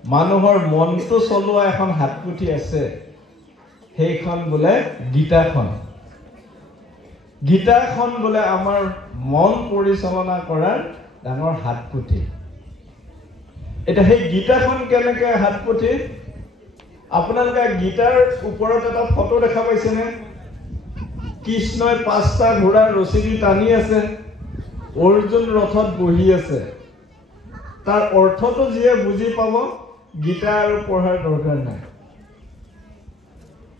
মানুহৰ মনটো চলোৱা এখন হাতপুথি আছে সেইখন বলে গীতাখন বলে আমাৰ মন পৰিচালনা কৰাৰ ডাঙৰ হাতপুথি এটা সেই গীতাখন কেনেকৈ হাতপুথি আপোনালোকে গীতাৰ ওপৰত এটা ফটো দেখা পাইছেনে কৃষ্ণই পাঁচটা ঘোড়াৰ ৰছী টানি আছে অৰ্জুন ৰথত বহি আছে তাৰ অৰ্থটো যিয়ে বুজি পাব গীতা আৰু পঢ়াৰ দৰকাৰ নাই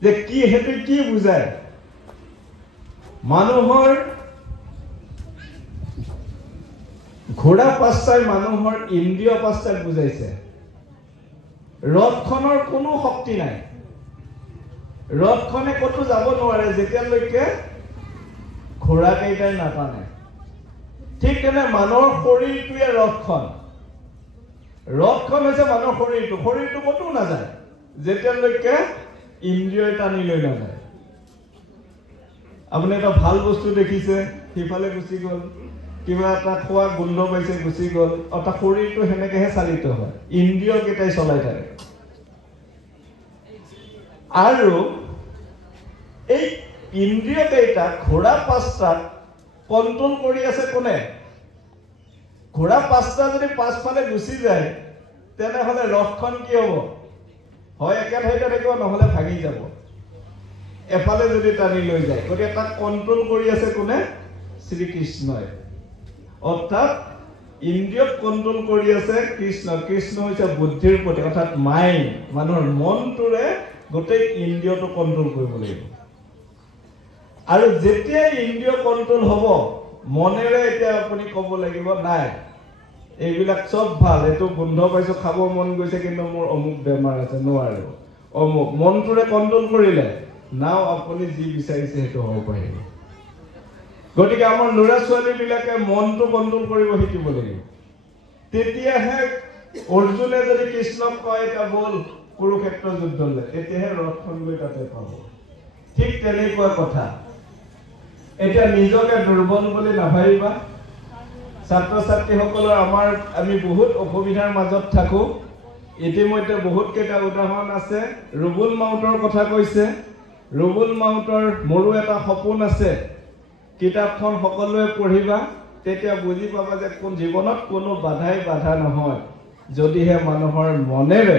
যে কি হেতু কি বুজায় মানুহৰ ঘোড়া পাঁচটাই মানুহৰ ইন্দ্ৰিয় পাঁচটাক বুজাইছে ৰথখনৰ কোনো শক্তি নাই ৰথখনে কতো যাব নোৱাৰে যেতিয়ালৈকে ঘোঁৰা কেইটাই নাটানে ঠিক তেনে মানুহৰ শৰীৰটোৱে ৰথখন হৈছে মানুহৰ শৰীৰটো কতো নাযায় যেতিয়ালৈকে ইন্দ্ৰিয়ই টানি লৈ নাযায় আপুনি এটা ভাল বস্তু দেখিছে সিফালে গুচি গ'ল কিবা এটা খোৱা গোন্ধ পাইছে গুচি গ'ল অৰ্থাৎ শৰীৰটো সেনেকেহে চালিত হয় ইন্দ্ৰিয় কেইটাই চলাই থাকে আৰু এই ইন্দ্ৰিয় কেইটা ঘোঁৰা পাঁচটাক কণ্ট্ৰোল কৰি আছে কোনে ঘোঁৰা পাঁচটা যদি পাছফালে গুচি যায় তেনেহ'লে ৰথখন কি হ'ব হয় একে ঠাইতে থাকিব নহ'লে ভাঙি যাব এফালে যদি টানি লৈ যায় গতিকে তাক কণ্ট্ৰোল কৰি আছে কোনে শ্ৰীকৃষ্ণই অৰ্থাৎ ইন্দ্ৰিয়ক কণ্ট্ৰোল কৰি আছে কৃষ্ণ হৈছে বুদ্ধিৰ প্ৰতি অৰ্থাৎ মাইণ্ড মানুহৰ মনটোৰে গোটেই ইন্দ্ৰিয়টো কণ্ট্ৰোল কৰিব লাগিব আৰু যেতিয়াই ইন্দ্ৰিয় কণ্ট্ৰোল হ'ব মনেৰে এতিয়া আপুনি ক'ব লাগিব নাই এইবিলাক চব ভাল এইটো গোন্ধ পাইছো খাব মন গৈছে কিন্তু মোৰ অমুক বেমাৰ আছে নোৱাৰো অমুক মনটোৰে কণ্ট্ৰোল কৰিলে নাও আপুনি যি বিচাৰিছে সেইটো হ'ব পাৰিব গতিকে আমাৰ ল'ৰা ছোৱালীবিলাকে মনটো কণ্ট্ৰোল কৰিব শিকিব লাগিব তেতিয়াহে অৰ্জুনে যদি কৃষ্ণক কয় এটা বল কুৰুক্ষেত্ৰ যুদ্ধলৈ তেতিয়াহে ৰথখন গৈ তাতে পাব ঠিক তেনেকুৱা কথা এতিয়া নিজকে দুৰ্বল বুলি নাভাবিবা ছাত্ৰ ছাত্ৰীসকলৰ আমি বহুত অসুবিধাৰ মাজত থাকো ইতিমধ্যে বহুত কেইটা উদাহৰণ আছে ৰুবুল মাউতৰ কথা কৈছে ৰুবুল মাউতৰ মোৰো এটা সপোন আছে কিতাপখন সকলোৱে পঢ়িবা তেতিয়া বুজি পাবা যে কোন জীৱনত কোনো বাধা নহয় যদিহে মানুহৰ মনেৰে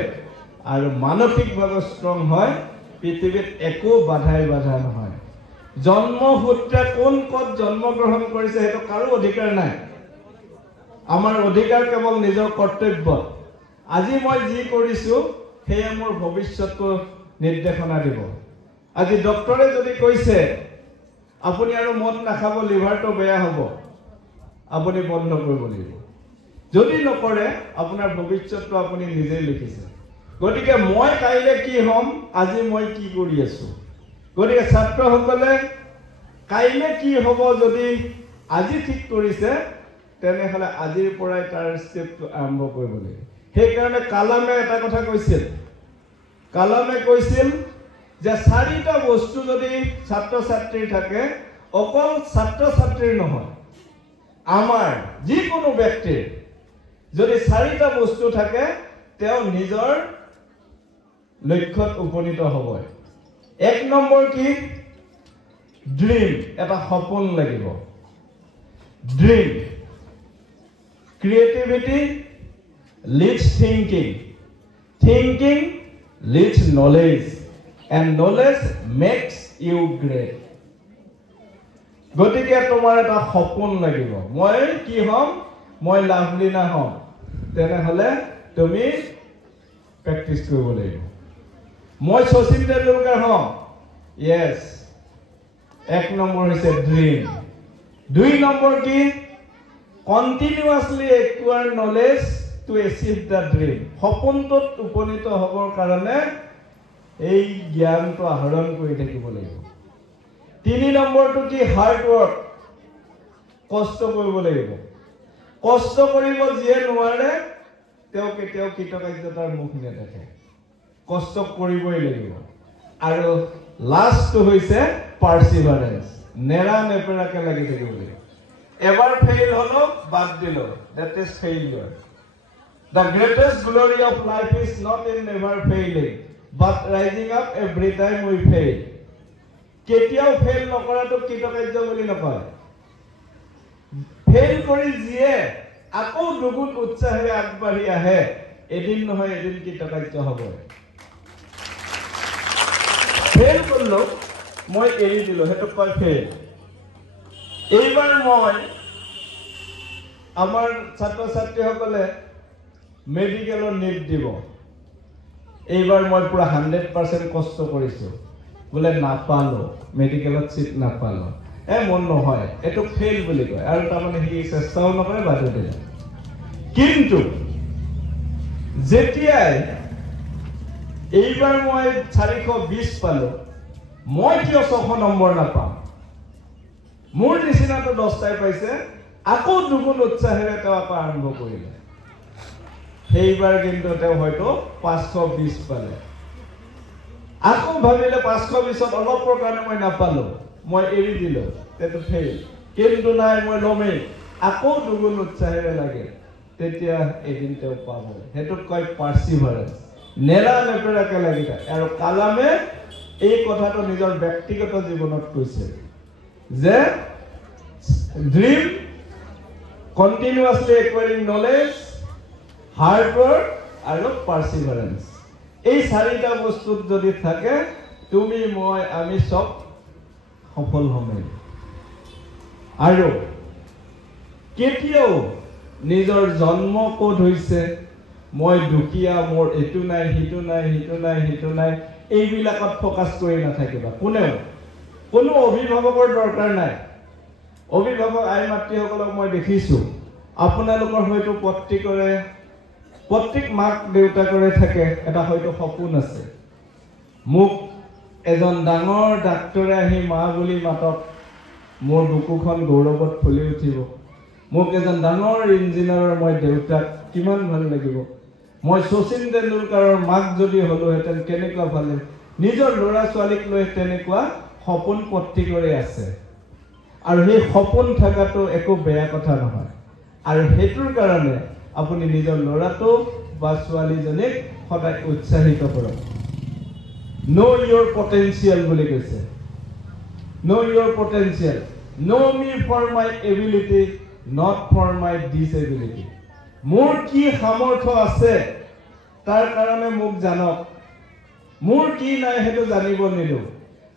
আৰু মানসিকভাৱে ষ্ট্ৰং হয় পৃথিৱীত একো বাধা নহয় জন্মসূত্ৰে কোন ক'ত জন্মগ্ৰহণ কৰিছে সেইটো কাৰো অধিকাৰ নাই আমাৰ অধিকাৰ কেৱল নিজৰ কৰ্তব্য আজি মই যি কৰিছো সেয়া মোৰ ভৱিষ্যতটো নিৰ্দেশনা দিব আজি ডক্টৰে যদি কৈছে আপুনি আৰু মদ নাখাব লিভাৰটো বেয়া হ'ব আপুনি বন্ধ কৰিব লাগিব যদি নকৰে আপোনাৰ ভৱিষ্যতটো আপুনি নিজেই লিখিছে গতিকে মই কাইলে কি হ'ম আজি মই কি কৰি আছো গতিকে ছাত্ৰসকলে কাইলে কি হ'ব যদি আজি ঠিক কৰিছে তেনেহ'লে আজিৰ পৰাই তাৰ ষ্টেপটো আৰম্ভ কৰিব লাগিব সেইকাৰণে কালামে এটা কথা কৈছিল যে চাৰিটা বস্তু যদি ছাত্ৰ ছাত্ৰীৰ থাকে অকল ছাত্ৰ ছাত্ৰীৰ নহয় আমাৰ যিকোনো ব্যক্তিৰ যদি চাৰিটা বস্তু থাকে তেওঁ নিজৰ লক্ষ্যত উপনীত হ'ব এক নম্বৰ কি ড্ৰিম এটা সপোন লাগিব dream creativity lids thinking lids knowledge and knowledge makes you great গতিকে তোমাৰ এটা সপোন লাগিব মই কি হ'ম মই লাভলীনা হ'ম তেনেহ'লে তুমি প্ৰেক্টিছ কৰিব লাগিব মই শচীন তেণ্ডুলকাৰ হ'ম yes এক নম্বৰ হৈছে ড্ৰিম দুই নম্বৰ কি continuously acquire knowledge to achieve the dream সপোনটোত উপনীত হ'বৰ কাৰণে এই জ্ঞানটো আহৰণ কৰি থাকিব লাগিব তিনি নম্বৰটো কি হাৰ্ড ৱৰ্ক কষ্ট কৰিব লাগিব কষ্ট কৰিব যিয়ে নোৱাৰে তেওঁ কেতিয়াও কৃতকাৰ্যতাৰ মুখ নেদেখে কষ্ট কৰিবই লাগিব আৰু লাষ্টটো হৈছে পাৰ্সিভাৰেন্স নেৰানেপেৰাকে লাগি থাকিব লাগিব এবাৰ ফেইল হলো বাদ দিলো that is failure the greatest glory of life is not in never failing but rising up every time we fail কেতিয়াও ফেইল নকৰাটো কৃতকাৰ্য বুলি নকয় ফেইল কৰি যিয়ে আকৌ দুগুণ উৎসাহেৰে আগবাঢ়ি আহে এদিন নহয় এদিন কৃতকাৰ্য হ'ব ফেইল কৰিলো মই এৰি দিলো সেইটো কয় ফেইল এইবাৰ মই আমাৰ ছাত্ৰ ছাত্ৰীসকলে মেডিকেলৰ নিট দিব এইবাৰ মই পুৰা 100% কষ্ট কৰিছো বোলে নাপালো মেডিকেলত সিট নাপালো মন নহয় এটো ফেইল বুলি কয় আৰু তাৰমানে হি চেষ্টাও নকৰে বাদ দিয়ে কিন্তু যেতিয়াই এইবাৰ মই 420 পালো, মই কিয় 600 নম্বৰ নাপাম? মোৰ নিচিনাটো 10টাই পাইছে, আকৌ দুগুণ উৎসাহেৰে তেওঁ আকৌ আৰম্ভ কৰিলে। সেইবাৰ কিন্তু তেওঁ হয়তো 520 পালে। আকৌ ভাবিলে 520ত অলপৰ কাৰণে মই নাপালো, মই এৰি দিলো, সেইটো ফেইল। কিন্তু নাই, মই ল'মেই, আকৌ দুগুণ উৎসাহেৰে লাগে, তেতিয়া এদিন তেওঁ পাব। সেইটোক কয় পাৰ্চিভাৰেন্স, নেৰা নেপেৰাকে লাগি থাকে। আৰু কালামে এই কথাটো নিজৰ ব্যক্তিগত জীৱনত কৈছে যে dream, continuously acquiring knowledge, hard work আৰু পাৰ্চিভাৰেন্স। এই 4টা বস্তুত যদি থাকে, তুমি মই আমি চব সফল হ'মেই। আৰু কেতিয়াও নিজৰ জন্ম ক'ত হৈছে, মই দুখীয়া, মোৰ এইটো নাই, সিটো নাই, সিটো নাই, সিটো নাই, এইবিলাকত ফ'কাছ কৰি নাথাকিবা। কোনো অভিভাৱকৰ দৰকাৰ নাই। অভিভাৱক আই মাতৃসকলক মই দেখিছোঁ, আপোনালোকৰ হয়তো প্ৰত্যেক মাক দেউতাকৰে থাকে এটা হয়তো সপোন আছে, মোক এজন ডাঙৰ ডাক্তৰে আহি মা বুলি মাতক, মোৰ বুকুখন গৌৰৱত ফুলি উঠিব। মোক এজন ডাঙৰ ইঞ্জিনিয়াৰৰ মই দেউতাক, কিমান ভাল লাগিব। মই শচীন তেণ্ডুলকাৰৰ মাক যদি হ'লোহেঁতেন কেনেকুৱা ভালে। নিজৰ ল'ৰা ছোৱালীক লৈ তেনেকুৱা সপোন প্ৰত্যেকৰে আছে, আৰু সেই সপোন থকাটো একো বেয়া কথা নহয়। আৰু সেইটোৰ কাৰণে আপুনি নিজৰ ল'ৰাটো বা ছোৱালীজনীক সদায় উৎসাহিত কৰক। Know your potential বুলি কৈছে। Know your potential. Know me for my ability, not for my disability. মোৰ কি সামৰ্থ্য আছে তাৰ কাৰণে মোক জানক, মোৰ কি নাই সেইটো জানিব নিদিওঁ।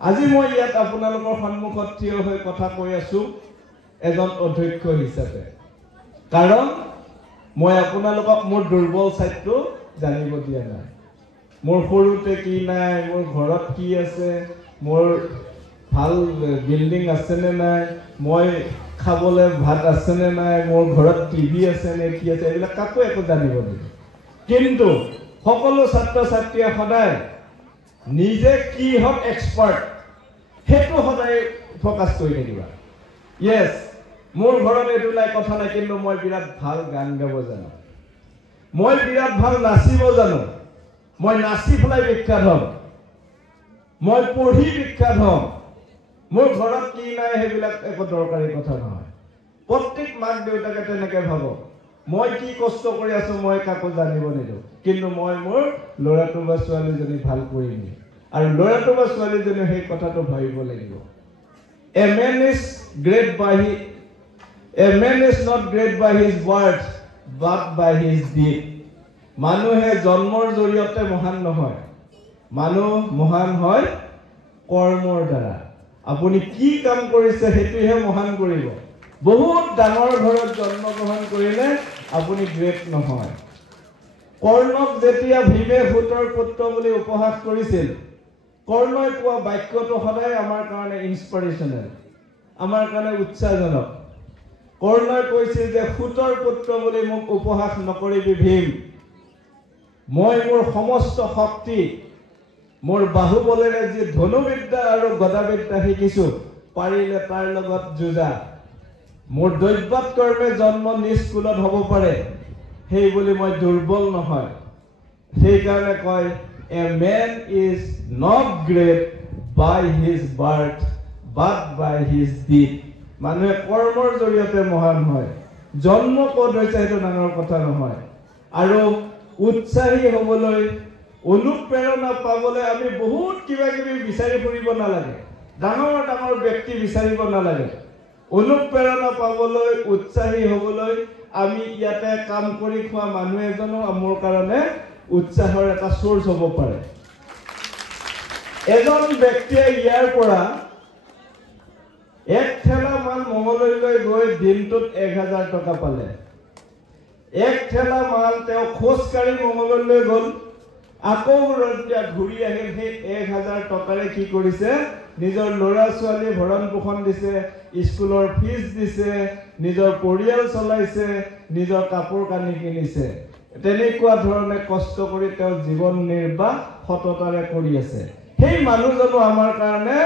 আজি মই ইয়াত আপোনালোকৰ সন্মুখত থিয় হৈ কথা কৈ আছো এজন অধ্যক্ষ হিচাপে, কাৰণ মই আপোনালোকক মোৰ দুৰ্বল চাইডটো জানিব দিয়া নাই। মোৰ সৰুতে কি নাই, মোৰ ঘৰত কি আছে, মোৰ ভাল বিল্ডিং আছেনে নাই, মই খাবলৈ ভাত আছেনে নাই, মোৰ ঘৰত টিভি আছেনে কি আছে, এইবিলাক কাকো একো জানিব নিদিয়ে। কিন্তু সকলো ছাত্ৰ ছাত্ৰীয়ে সদায় নিজে কিহত এক্সপাৰ্ট সেইটো সদায় ফ'কাছ কৰি থাকিবা। য়েছ, মোৰ ঘৰত এইটো নাই, কথা নাই, কিন্তু মই বিৰাট ভাল গান গাব জানো, মই বিৰাট ভাল নাচিব জানো, মই নাচি পেলাই বিখ্যাত হ'ম, মই পঢ়ি বিখ্যাত হ'ম। মোৰ ঘৰত কি নাই সেইবিলাক একো দৰকাৰী কথা নহয়। প্ৰত্যেক মাক দেউতাকে তেনেকৈ ভাব, মই কি কষ্ট কৰি আছো মই কাকো জানিব নিদিওঁ, কিন্তু মই মোৰ ল'ৰাটো বা ছোৱালীজনী ভাল কৰিম। আৰু ল'ৰাটো বা ছোৱালীজনী সেই কথাটো ভাবিব লাগিব। A man is not great by his words, but by his deed. মানুহে জন্মৰ জৰিয়তে মহান নহয়, মানুহ মহান হয় কৰ্মৰ দ্বাৰা। আপুনি কি কাম কৰিছে সেইটোহে মহান কৰিব। বহুত ডাঙৰ ঘৰত জন্মগ্ৰহণ কৰিলে আপুনি গ্ৰেট নহয়। কৰ্ণক যেতিয়া ভীমে সূতৰ পুত্ৰ বুলি উপহাস কৰিছিল, কৰ্ণই কোৱা বাক্যটো সদায় আমাৰ কাৰণে ইনস্পিৰেশ্যনেল, আমাৰ কাৰণে উৎসাহজনক। কৰ্ণই কৈছিল যে সূতৰ পুত্ৰ বুলি মোক উপহাস নকৰিবি ভীম, মই মোৰ সমস্ত শক্তি, মোৰ বাহুবলেৰে যি ধনুবিদ্যা আৰু গদাবিদ্যা শিকিছো, পাৰিলে তাৰ লগত যুঁজা। মোৰ দৈব্যত কৰ্মে জন্ম নিজ কুলত হ'ব পাৰে, সেই বুলি মই দুৰ্বল নহয়। সেইকাৰণে কয় a man is not great by his birth but by his deed. মানুহে কৰ্মৰ জৰিয়তে মহান হয়। জন্ম ক'ত হৈছে সেইটো ডাঙৰ কথা নহয়। আৰু উৎসাহী হ'বলৈ, অনুপ্ৰেৰণা পাবলৈ আমি বহুত কিবা কিবি বিচাৰি ফুৰিব নালাগে, ডাঙৰ ডাঙৰ ব্যক্তি বিচাৰিব নালাগে। অনুপ্ৰেৰণা পাবলৈ, উৎসাহী হ'বলৈ আমি ইয়াতে কাম কৰি খোৱা মানুহ এজনো মোৰ কাৰণে উৎসাহৰ এটা চ'ৰ্চ হ'ব পাৰে। এজন ব্যক্তিয়ে ইয়াৰ পৰা এক ঠেলা মাল মঙলদৈলৈ গৈ দিনটোত 1000 টকা পালে। এক ঠেলা মাল তেওঁ খোজকাঢ়ি মঙলদৈলৈ গ'ল, আকৌ ৰতিয়া ঘূৰি আহিল। সেই 1000 টকাৰে কি কৰিছে, নিজৰ ল'ৰা ছোৱালী ভৰণ পোষণ দিছে, স্কুলৰ ফিজ দিছে, নিজৰ পৰিয়াল চলাইছে, নিজৰ কাপোৰ কানি কিনিছে। তেনেকুৱা ধৰণে কষ্ট কৰি তেওঁ জীৱন নিৰ্বাহ সততাৰে কৰি আছে সেই মানুহজনো আমাৰ কাৰণে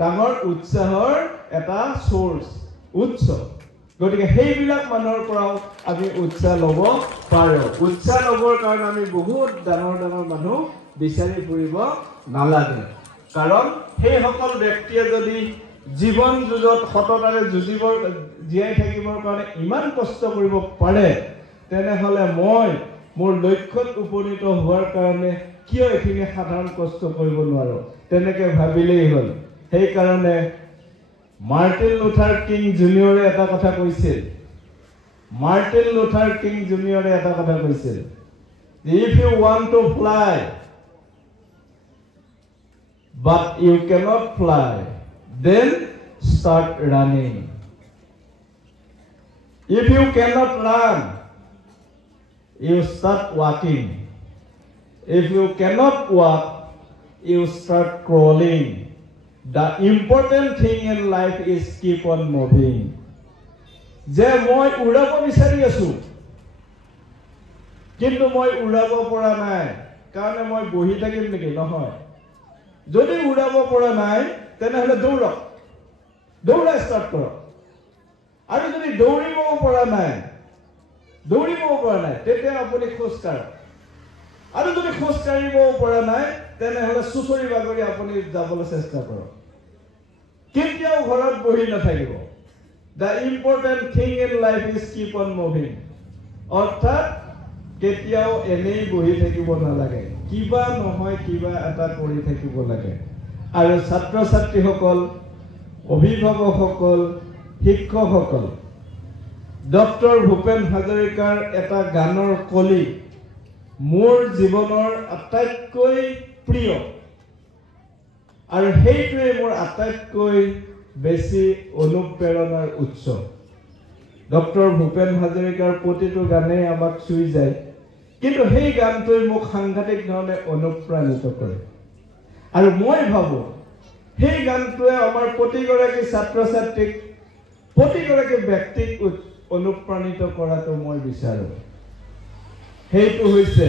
ডাঙৰ উৎসাহৰ এটা সোৰ্স উৎস গতিকে সেইবিলাক মানুহৰ পৰাও আমি উৎসাহ ল'ব পাৰোঁ উৎসাহ ল'বৰ কাৰণে আমি বহুত ডাঙৰ ডাঙৰ মানুহ বিচাৰি ফুৰিব নালাগে কাৰণ সেই সকল ব্যক্তিয়ে যদি জীৱন যুঁজত সততাৰে জীয়াই থাকিবৰ কাৰণে ইমান কষ্ট কৰিব পাৰে তেনেহ'লে মই মোৰ লক্ষ্যত উপনীত হোৱাৰ কাৰণে কিয় এখিনি সাধাৰণ কষ্ট কৰিব নোৱাৰো তেনেকৈ ভাবিলেই হ'ল সেইকাৰণে মাৰ্টিন লুথাৰ কিং জুনিয়ৰে এটা কথা কৈছিল if you want to fly but you cannot fly then start running if you cannot run you start walking if you cannot walk you start crawling the important thing in life is keep on moving যে মই উড়াব বিচাৰি আছো কিন্তু মই উড়াব পৰা নাই কাৰণ মই বহি থাকিম নেকি নহয় যদি উড়াব পৰা নাই তেনেহলে দৌৰা ষ্টাৰ্ট কৰক আৰু যদি দৌৰিবও পৰা নাই তেতিয়া আপুনি খোজ কাঢ়ক আৰু যদি খোজ কাঢ়িবও পৰা নাই তেনেহলে সুচৰি বাগৰি আপুনি যাবলৈ চেষ্টা কৰক কেতিয়াও ঘৰত বহি নাথাকিব The important thing in life is keep on moving. অৰ্থাৎ কেতিয়াও এনেই বহি থাকিব নালাগে কিবা নহয় কিবা এটা কৰি থাকিব লাগে আৰু ছাত্ৰ ছাত্ৰীসকল অভিভাৱকসকল শিক্ষকসকল ডক্টৰ ভূপেন হাজৰিকাৰ এটা গানৰ কলি মোৰ জীৱনৰ আটাইতকৈ প্ৰিয় আৰু সেইটোৱে মোৰ আটাইতকৈ বেছি অনুপ্ৰেৰণাৰ উৎস ডক্টৰ ভূপেন হাজৰিকাৰ প্ৰতিটো গানেই আমাক চুই যায় কিন্তু সেই গানটোৱে মোক সাংঘাতিক ধৰণে অনুপ্ৰাণিত কৰে আৰু মই ভাবো সেই গানটোৱে আমাৰ প্ৰতিগৰাকী ছাত্ৰ ছাত্ৰীক প্ৰতিগৰাকী ব্যক্তিক অনুপ্ৰাণিত কৰাটো মই বিচাৰো সেইটো হৈছে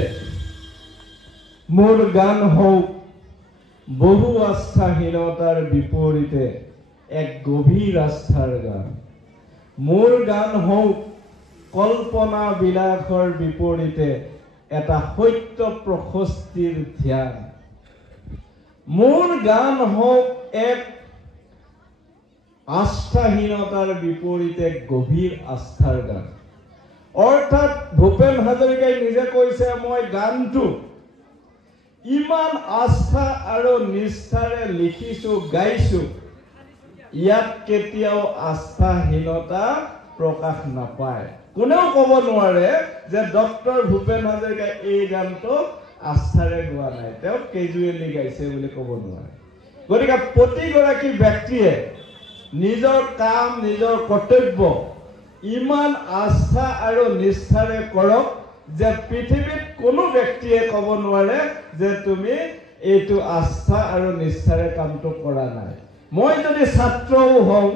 মোৰ গান হওক বহু আস্থাহীনতাৰ বিপৰীতে এক গভীৰ আস্থাৰ গান মোৰ গান হওক কল্পনা বিলাসৰ বিপৰীতে এটা সত্য প্ৰশস্তিৰ ধ্যান মোৰ গান হওক এক আস্থাহীনতাৰ বিপৰীতে গভীৰ আস্থাৰ গান অৰ্থাৎ ভূপেন হাজৰিকাই নিজে কৈছে মই গানটো ইমান আস্থা আৰু নিষ্ঠাৰে লিখিছো গাইছো ইয়াত কেতিয়াও আস্থাহীনতা প্ৰকাশ নাপায় কোনেও ক'ব নোৱাৰে যে ডক্টৰ ভূপেন হাজৰিকাই এই গানটো আস্থাৰে গোৱা নাই তেওঁ কেজুৱেলি গাইছে বুলি ক'ব নোৱাৰে গতিকে প্ৰতিগৰাকী ব্যক্তিয়ে নিজৰ কাম নিজৰ কৰ্তব্য ইমান আস্থা আৰু নিষ্ঠাৰে কৰক যে পৃথিৱীত কোনো ব্যক্তিয়ে ক'ব নোৱাৰে যে তুমি এইটো আস্থা আৰু নিষ্ঠাৰে কামটো কৰা নাই মই যদি ছাত্ৰও হওঁ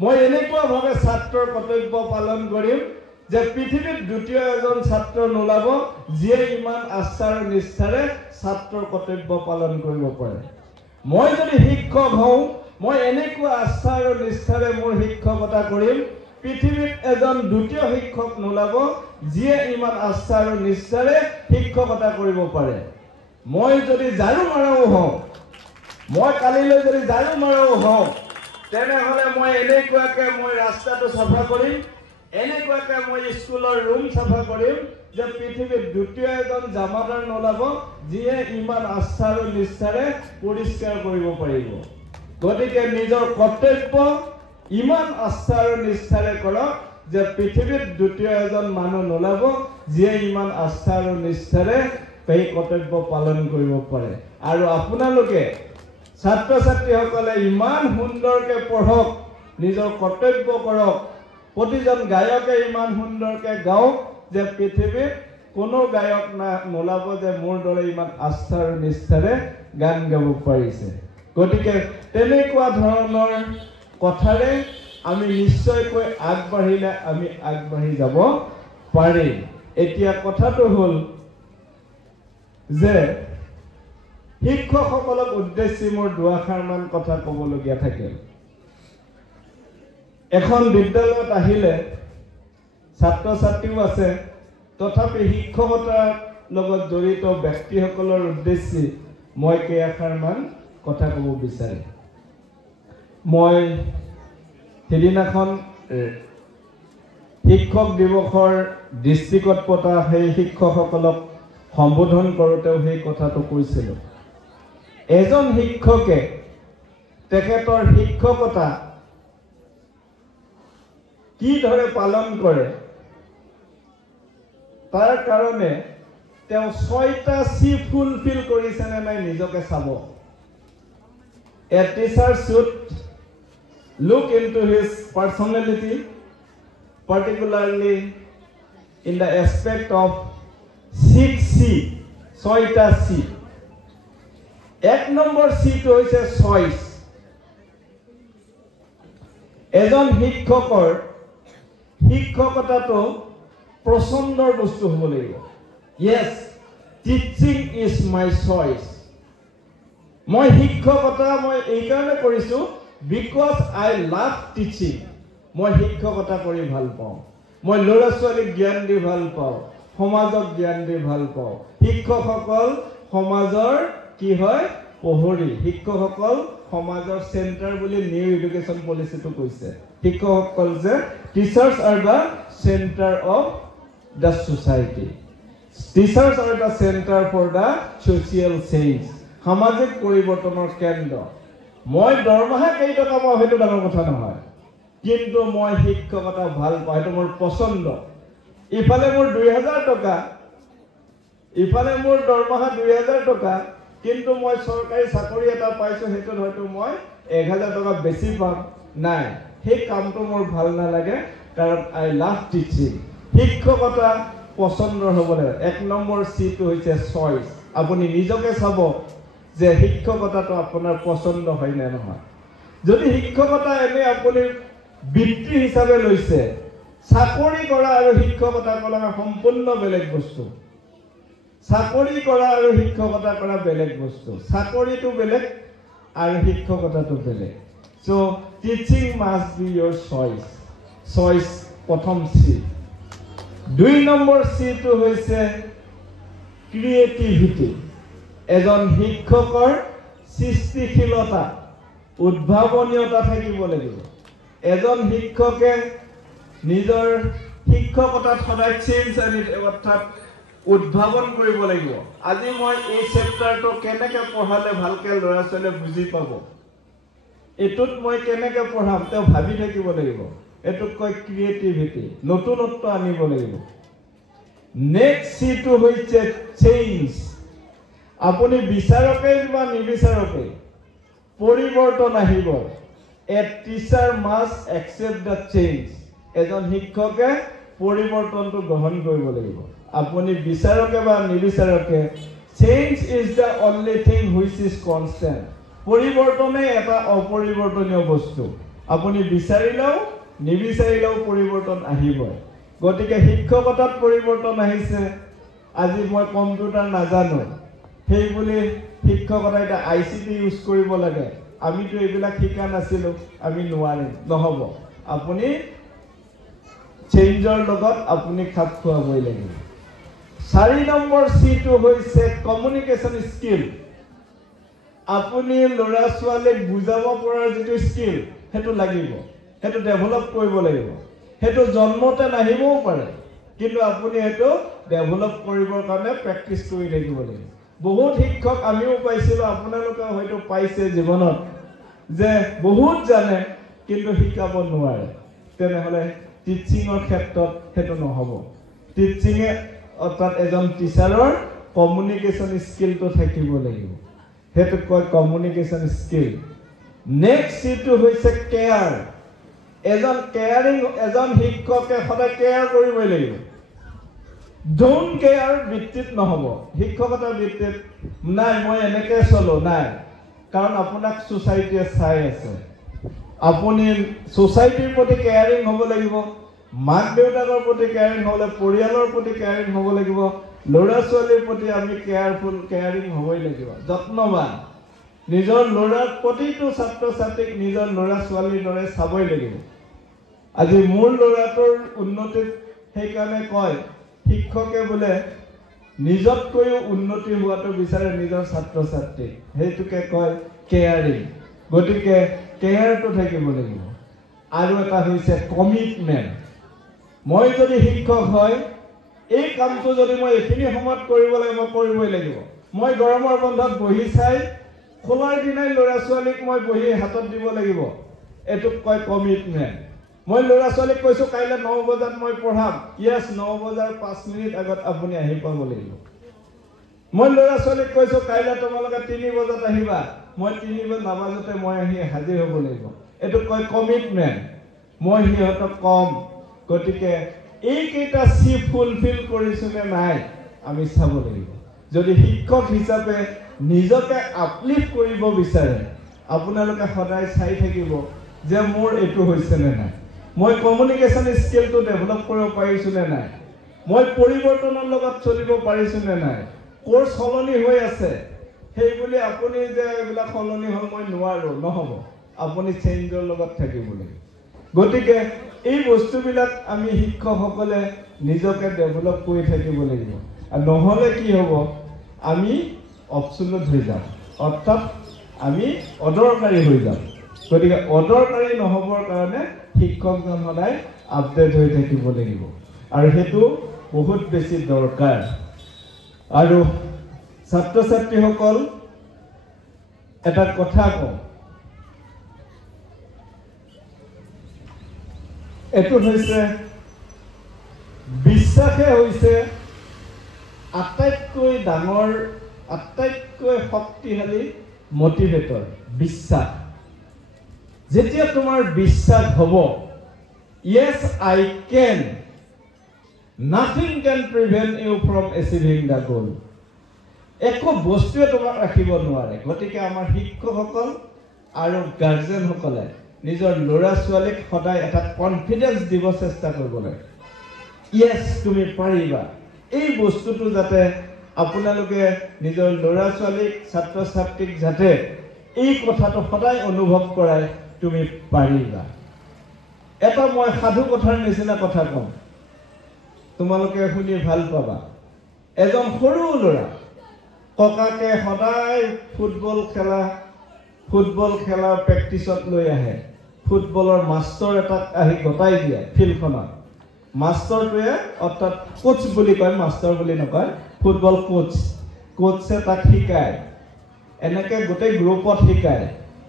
মই এনেকুৱাভাৱে ছাত্ৰৰ কৰ্তব্য পালন কৰিম যে পৃথিৱীত দ্বিতীয় এজন ছাত্ৰ নোলাব যিয়ে ইমান আস্থা আৰু নিষ্ঠাৰে ছাত্ৰৰ কৰ্তব্য পালন কৰিব পাৰে মই যদি শিক্ষক হওঁ মই এনেকুৱা আস্থা আৰু নিষ্ঠাৰে মোৰ শিক্ষকতা কৰিম পৃথিৱীত এজন দ্বিতীয় শিক্ষক নোলাব যিয়ে ইমান আস্থা আৰু নিষ্ঠাৰে শিক্ষকতা কৰিব পাৰে মই যদি ঝাৰু মাৰাও হওঁ মই কালিলৈ যদি ঝাৰু মাৰাও হওঁ তেনেহ'লে মই এনেকুৱাকৈ মই ৰাস্তাটো চাফা কৰিম এনেকুৱাকৈ মই স্কুলৰ ৰুম চাফা কৰিম যে পৃথিৱীত দ্বিতীয় এজন জামাদাৰ নোলাব যিয়ে ইমান আস্থা আৰু নিষ্ঠাৰে পৰিষ্কাৰ কৰিব পাৰিব গতিকে নিজৰ কৰ্তব্য ইমান আস্থা আৰু নিষ্ঠাৰে কৰক যে পৃথিৱীত দ্বিতীয় এজন মানুহ নোলাব যিয়ে ইমান আস্থা আৰু নিষ্ঠাৰে এই কৰ্তব্য পালন কৰিব পাৰে আৰু আপোনালোকে ছাত্ৰ ছাত্ৰীসকলে ইমান সুন্দৰকৈ পঢ়ক নিজৰ কৰ্তব্য কৰক প্ৰতিজন গায়কে ইমান সুন্দৰকৈ গাওক যে পৃথিৱীত কোনো গায়ক নোলাব যে মোৰ দৰে ইমান আস্থা আৰু নিষ্ঠাৰে গান গাব পাৰিছে গতিকে তেনেকুৱা ধৰণৰ কথাৰে আমি নিশ্চয়কৈ আগবাঢ়িলে আমি আগবাঢ়ি যাব পাৰিম এতিয়া কথাটো হ'ল যে শিক্ষকসকলক উদ্দেশ্যি মোৰ দুআষাৰমান কথা ক'বলগীয়া থাকে। এখন বিদ্যালয়ত আহিলে ছাত্ৰ ছাত্ৰীও আছে, তথাপি শিক্ষকতাৰ লগত জড়িত ব্যক্তিসকলৰ উদ্দেশ্যি মই কেইআষাৰমান কথা ক'ব বিচাৰিম। মই সেইদিনাখন শিক্ষক দিৱসৰ ডিষ্ট্ৰিক্টত পতা সেই শিক্ষকসকলক সম্বোধন কৰোঁতেও সেই কথাটো কৈছিলোঁ। এজন শিক্ষকে তেখেতৰ শিক্ষকতা কিদৰে পালন কৰে তাৰ কাৰণে তেওঁ 6টা চি ফুলফিল কৰিছেনে নাই নিজকে চাব। A teacher should look into his personality, particularly in the aspect of 6C, 6টা C. 1 নম্বৰ চিটো হৈছে চইচ। এজন শিক্ষকৰ শিক্ষকতাটো পছন্দৰ বস্তু হ'ব লাগিব। Yes, teaching is my choice. মই শিক্ষকতা মই এই কাৰণে কৰিছোঁ because I love teaching. মই শিক্ষকতা কৰি ভাল পাওঁ। মই ল'ৰা ছোৱালীক জ্ঞান দি ভাল পাওঁ, সমাজক জ্ঞান দি ভাল পাওঁ। শিক্ষকসকল সমাজৰ কি হয়? পোহৰি। শিক্ষকসকল সমাজৰ চেণ্টাৰ বুলি নিউ এডুকেশ্যন পলিচিটো কৈছে। শিক্ষকসকল যে teachers are the centre of the society. Teachers are the centre for the social change. সামাজিক পৰিৱৰ্তনৰ কেন্দ্ৰ। মই দৰমহা কেই টকা পাওঁ সেইটো ডাঙৰ কথা নহয়, কিন্তু মই শিক্ষকতা ভাল পাওঁ, সেইটো মোৰ পচন্দ। ইফালে মোৰ 2000 টকা, ইফালে মোৰ দৰমহা 2000 টকা, কিন্তু মই চৰকাৰী চাকৰি এটা পাইছোঁ, সেইটোত হয়তো মই 1000 টকা বেছি পাম। নাই, সেই কামটো মোৰ ভাল নালাগে, কাৰণ আই লাভ টিচিং। শিক্ষকতা পচন্দৰ হ'ব লাগে। 1 নম্বৰ চিটো হৈছে চইচ। আপুনি নিজকে চাব যে শিক্ষকতাটো আপোনাৰ পচন্দ হয় নে নহয়। যদি শিক্ষকতা এনে আপুনি বৃত্তি হিচাপে লৈছে, চাকৰি কৰা আৰু শিক্ষকতা কৰা সম্পূৰ্ণ বেলেগ বস্তু। চাকৰি কৰা আৰু শিক্ষকতা কৰা বেলেগ বস্তু। চাকৰিটো বেলেগ আৰু শিক্ষকতাটো বেলেগ। So' teaching must be your choice. Choice প্ৰথম চি। 2 নম্বৰ চিটো হৈছে ক্ৰিয়েটিভিটি। এজন শিক্ষকৰ সৃষ্টিশীলতা, উদ্ভাৱনীয়তা থাকিব লাগিব। এজন শিক্ষকে নিজৰ শিক্ষকতাত সদায় চেঞ্জ আনি অৰ্থাৎ উদ্ভাৱন কৰিব লাগিব। আজি মই এই চেপ্টাৰটো কেনেকৈ পঢ়ালে ভালকৈ ল'ৰা ছোৱালীয়ে বুজি পাব, এইটোত মই কেনেকৈ পঢ়াম তেওঁ ভাবি থাকিব লাগিব। এইটোক কয় ক্ৰিয়েটিভিটি, নতুনত্ব আনিব লাগিব। নেক্সট চিটো হৈছে চেঞ্জ। আপুনি বিচাৰকে বা নিবিচাৰকে পৰিৱৰ্তন আহিব। A teacher must accept the change. এজন শিক্ষকে পৰিৱৰ্তনটো গ্ৰহণ কৰিব লাগিব। আপুনি বিচাৰকে বা নিবিচাৰকে, change is the only thing which is constant. পৰিৱৰ্তনে এটা অপৰিৱৰ্তনীয় বস্তু। আপুনি বিচাৰিলেও নিবিচাৰিলেও পৰিৱৰ্তন আহিবই। গতিকে শিক্ষকতাত পৰিৱৰ্তন আহিছে। আজি মই কম্পিউটাৰ নাজানো, সেই বুলি শিক্ষকতা এতিয়া ICT ইউজ কৰিব লাগে। আমিতো এইবিলাক শিকা নাছিলোঁ, আমি নোৱাৰিম, নহ'ব। আপুনি চেঞ্জৰ লগত আপুনি খাপ খুৱাবই লাগিব। 4 নম্বৰ চিটো হৈছে কমিউনিকেশ্যন স্কিল। আপুনি ল'ৰা ছোৱালীক বুজাব পৰাৰ যিটো স্কিল সেইটো লাগিব, সেইটো ডেভেলপ কৰিব লাগিব। সেইটো জন্মতে নাহিবও পাৰে, কিন্তু আপুনি সেইটো ডেভেলপ কৰিবৰ কাৰণে প্ৰেক্টিচ কৰি থাকিব লাগিব। বহুত শিক্ষক আমিও পাইছিলোঁ, আপোনালোকে হয়তো পাইছে জীৱনত, যে বহুত জানে কিন্তু শিকাব নোৱাৰে। তেনেহ'লে টিচিঙৰ ক্ষেত্ৰত সেইটো নহ'ব। টিচিঙে অৰ্থাৎ এজন টিচাৰৰ কমিউনিকেশ্যন স্কিলটো থাকিব লাগিব। সেইটোক কয় কমিউনিকেশ্যন স্কিল। নেক্সট চিটো হৈছে কেয়াৰ। এজন শিক্ষকে সদায় কেয়াৰ কৰিবই লাগিব। ডোন্ট কেয়াৰ ভিত্তিত নহ'ব। শিক্ষকতাৰ ভিত্তিত নাই মই এনেকৈ চলো, নাই, কাৰণ আপোনাক ছ'চাইটিয়ে চাই আছে। আপুনি ছ'চাইটিৰ প্ৰতি কেয়াৰিং হ'ব লাগিব। মাক দেউতাকৰ প্ৰতি কেয়াৰিং হ'ব লাগিব, পৰিয়ালৰ প্ৰতি কেয়াৰিং হ'ব লাগিব, ল'ৰা ছোৱালীৰ প্ৰতি আমি কেয়াৰিং হ'বই লাগিব, যত্নবান। নিজৰ ল'ৰাৰ প্ৰতিটো ছাত্ৰ ছাত্ৰীক নিজৰ ল'ৰা ছোৱালীৰ দৰে চাবই লাগিব। আজি মোৰ ল'ৰাটোৰ উন্নতিত সেইকাৰণে কয় শিক্ষকে বোলে নিজতকৈও উন্নতি হোৱাটো বিচাৰে নিজৰ ছাত্ৰ ছাত্ৰীক, সেইটোকে কয় কেয়াৰিং। গতিকে কেয়াৰটো থাকিব লাগিব। আৰু এটা হৈছে কমিটমেণ্ট। মই যদি শিক্ষক হয়, এই কামটো যদি মই এইখিনি সময়ত কৰিব লাগে, মই কৰিবই লাগিব। মই গৰমৰ বন্ধত বহি চাই খোলাৰ দিনাই ল'ৰা ছোৱালীক মই বহি হাতত দিব লাগিব, এইটোক কয় কমিটমেণ্ট। মই ল'ৰা ছোৱালীক কৈছোঁ কাইলৈ 9 বজাত মই পঢ়াম, য়েছ 9 বজাৰ 5 মিনিট আগত আপুনি আহি পাব লাগিব। মই ল'ৰা ছোৱালীক কৈছোঁ কাইলৈ তোমালোকে 3 বজাত আহিবা, মই 3 বজাত নাবাজোতে মই আহি হাজিৰ হ'ব লাগিব, এইটোক কয় কমিটমেণ্ট। মই সিহঁতক কম। গতিকে এইকেইটা চি ফুলফিল কৰিছোঁ নে নাই আমি চাব লাগিব। যদি শিক্ষক হিচাপে নিজকে আপলিফ্ট কৰিব বিচাৰে, আপোনালোকে সদায় চাই থাকিব যে মোৰ এইটো হৈছে নে নাই, মই কমিউনিকেশ্যন স্কিলটো ডেভেলপ কৰিব পাৰিছোঁ নে নাই, মই পৰিৱৰ্তনৰ লগত চলিব পাৰিছোঁ নে নাই। কোৰ্চ সলনি হৈ আছে, সেই বুলি আপুনি যে এইবিলাক সলনি হ'ল মই নোৱাৰোঁ, নহ'ব। আপুনি চেঞ্জৰ লগত থাকিব লাগিব। গতিকে এই বস্তুবিলাক আমি শিক্ষকসকলে নিজকে ডেভেলপ কৰি থাকিব লাগিব। আৰু নহ'লে কি হ'ব, আমি অবচলুট হৈ যাম, অৰ্থাৎ আমি অদৰকাৰী হৈ যাম। গতিকে অদৰকাৰী নহ'বৰ কাৰণে শিক্ষকজন সদায় আপডেট হৈ থাকিব লাগিব, আৰু সেইটো বহুত বেছি দৰকাৰ। আৰু ছাত্ৰ ছাত্ৰীসকল এটা কথা কওঁ, এইটো হৈছে বিশ্বাসে হৈছে আটাইতকৈ ডাঙৰ, আটাইতকৈ শক্তিশালী মটিভেটৰ। বিশ্বাস। যেতিয়া তোমাৰ বিশ্বাস হ'ব, yes I can, nothing can prevent you from achieving the goal. একো বস্তুৱে তোমাক ৰাখিব নোৱাৰে। গতিকে আমাৰ শিক্ষকসকল আৰু গাৰ্জেনসকলে নিজৰ ল'ৰা ছোৱালীক সদায় এটা কনফিডেন্স দিব চেষ্টা কৰিব লাগে। য়েছ তুমি পাৰিবা। এই বস্তুটো যাতে আপোনালোকে নিজৰ ল'ৰা ছোৱালীক, ছাত্ৰ ছাত্ৰীক যাতে এই কথাটো সদায় অনুভৱ কৰায় তুমি পাৰিবা। এটা মই সাধু কথাৰ নিচিনা কথা ক'ম, তোমালোকে শুনি ভাল পাবা। এজন সৰু ল'ৰা, ককাকে সদায় ফুটবল খেলা প্ৰেক্টিছত লৈ আহে। ফুটবলৰ মাষ্টৰ এটাক আহি গতাই দিয়ে ফিল্ডখনত। মাষ্টৰটোৱে, অৰ্থাৎ কোচ বুলি কয়, মাষ্টৰ বুলি নকয়, ফুটবল কোচে তাক শিকায়। এনেকৈ গোটেই গ্ৰুপত শিকায়।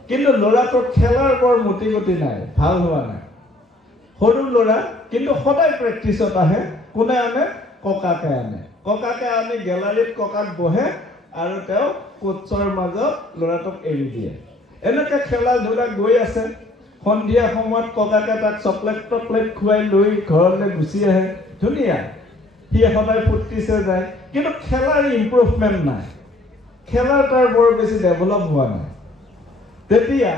কিন্তু ল'ৰাটোৰ খেলাৰ বৰ মতি গতি নাই, ভাল হোৱা নাই। সৰু ল'ৰা, কিন্তু সদায় প্ৰেক্টিছত আহে। কোনে আনে? ককাকে আনে। ককাকে আনি গেলাৰীত ককাক বহে আৰু তেওঁ কোচৰ মাজত ল'ৰাটোক এৰি দিয়ে। এনেকৈ খেলা ধূলা গৈ আছে। সন্ধিয়া সময়ত ককাকে তাক চকলেট খুৱাই লৈ ঘৰলৈ গুচি আহে। ধুনীয়া, সি সদায় ফূৰ্তিছে যায়, কিন্তু খেলাৰ ইম্প্ৰুভমেণ্ট নাই। খেলাৰ তাৰ বৰ বেছি ডেভেলপ হোৱা নাই। তেতিয়া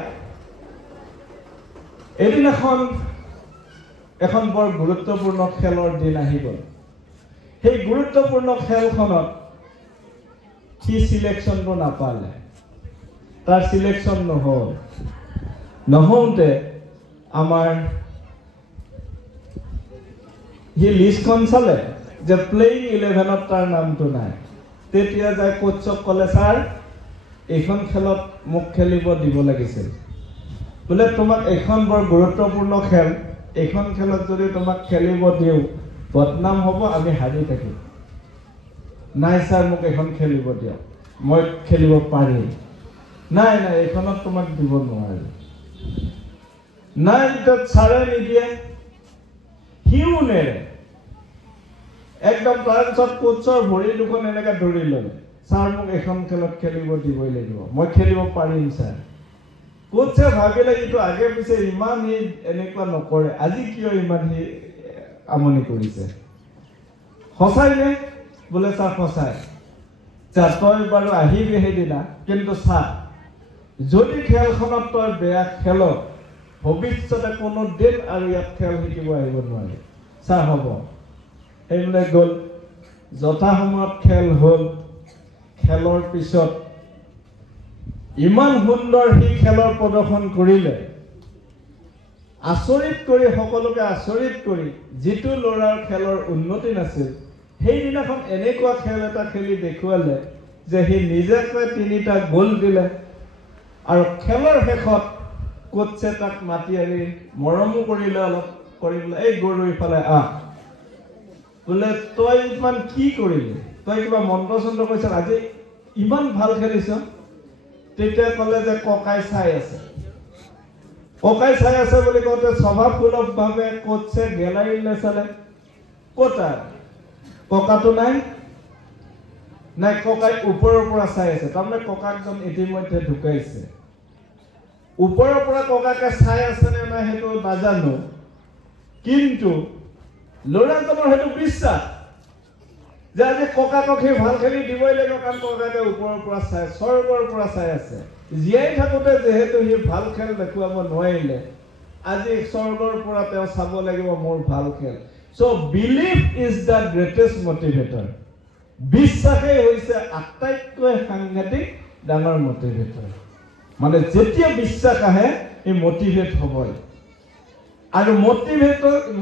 এদিন এখন বৰ গুৰুত্বপূৰ্ণ খেলৰ দিন আহি গ'ল। সেই গুৰুত্বপূৰ্ণ খেলখনত সি চিলেকশ্যনটো নাপালে। তাৰ চিলেকশ্যন নহওঁতে সি লিষ্টখন চালে যে প্লেইং 11ত তাৰ নামটো নাই। তেতিয়া যায় কোচক ক'লে, ছাৰ এইখন খেলত মোক খেলিব দিব লাগিছিল। বোলে তোমাক এইখন বৰ গুৰুত্বপূৰ্ণ খেল, এইখন খেলত যদি তোমাক খেলিব দিওঁ বদনাম হ'ব, আমি হাৰি থাকিম। নাই ছাৰ মোক এইখন খেলিব দিয়ক, মই খেলিব পাৰিম। নাই এইখনত তোমাক দিব নোৱাৰিম। নাই, ছাৰে নিদিয়ে, সিও নেৰে। একদম তাৰপিছত কোচৰ ভৰি দুখন এনেকৈ ধৰি ল'লে, ছাৰ মোক এইখন খেলত খেলিব দিবই লাগিব, মই খেলিব পাৰিম ছাৰ। কোচে ভাবিলে এইটো আগে পিছে ইমান সি এনেকুৱা নকৰে, আজি কিয় ইমান সি আমনি কৰিছে। সঁচাইনে? বোলে ছাৰ সঁচাই। তই বাৰু আহিবি সেইদিনা, কিন্তু চা যদি খেলখনত তই বেয়া খেল, ভৱিষ্যতে কোনো দিন আৰু ইয়াত খেল শিকিব আহিব নোৱাৰে। ছাৰ হ'ব। সেইবিলাক গ'ল। যথাসময়ত খেল হ'ল খেলৰ পিছত ইমান সুন্দৰ সি খেলৰ প্ৰদৰ্শন কৰিলে আচৰিত কৰি সকলোকে আচৰিত কৰি যিটো ল'ৰাৰ খেলৰ উন্নতি নাছিল সেইদিনাখন এনেকুৱা খেল এটা খেলি দেখুৱালে যে সি নিজাকৈ 3টা গোল দিলে আৰু খেলৰ শেষত কোচে তাক মাতি আনি মৰমো কৰিলে অলপ কৰি বোলে এই গৰু ইফালে আহ বোলে তই ইমান কি কৰিলি তই কিবা মন্ত্ৰ চন্ত্ৰ কৈছ আজি ইমান ভাল খেলিছ তেতিয়া ক'লে যে ককাই চাই আছে বুলি কওঁতে স্বভাৱসুলভভাৱে কোচে গেলাৰীলৈ চালে ক'তা ককাটো নাই ককাই ওপৰৰ পৰা চাই আছে তাৰমানে ককাকজন ইতিমধ্যে ঢুকাইছে ওপৰৰ পৰা ককাকে চাই আছে নে নাই সেইটো নাজানো কিন্তু ল'ৰাজনৰ সেইটো বিশ্বাস যে আজি ককাকক সি ভাল খেলি দিবই লাগিব কাৰণ ককাকে ওপৰৰ পৰা চাই স্বৰ্গৰ পৰা চাই আছে জীয়াই থাকোঁতে যিহেতু সি ভাল খেল দেখুৱাব নোৱাৰিলে আজি স্বৰ্গৰ পৰা তেওঁ চাব লাগিব মোৰ ভাল খেল চ' believe is the greatest motivator বিশ্বাসেই হৈছে আটাইতকৈ সাংঘাতিক ডাঙৰ মটিভেটৰ মানে যেতিয়া বিশ্বাস আহে এই মটিভেট হ'বই আৰু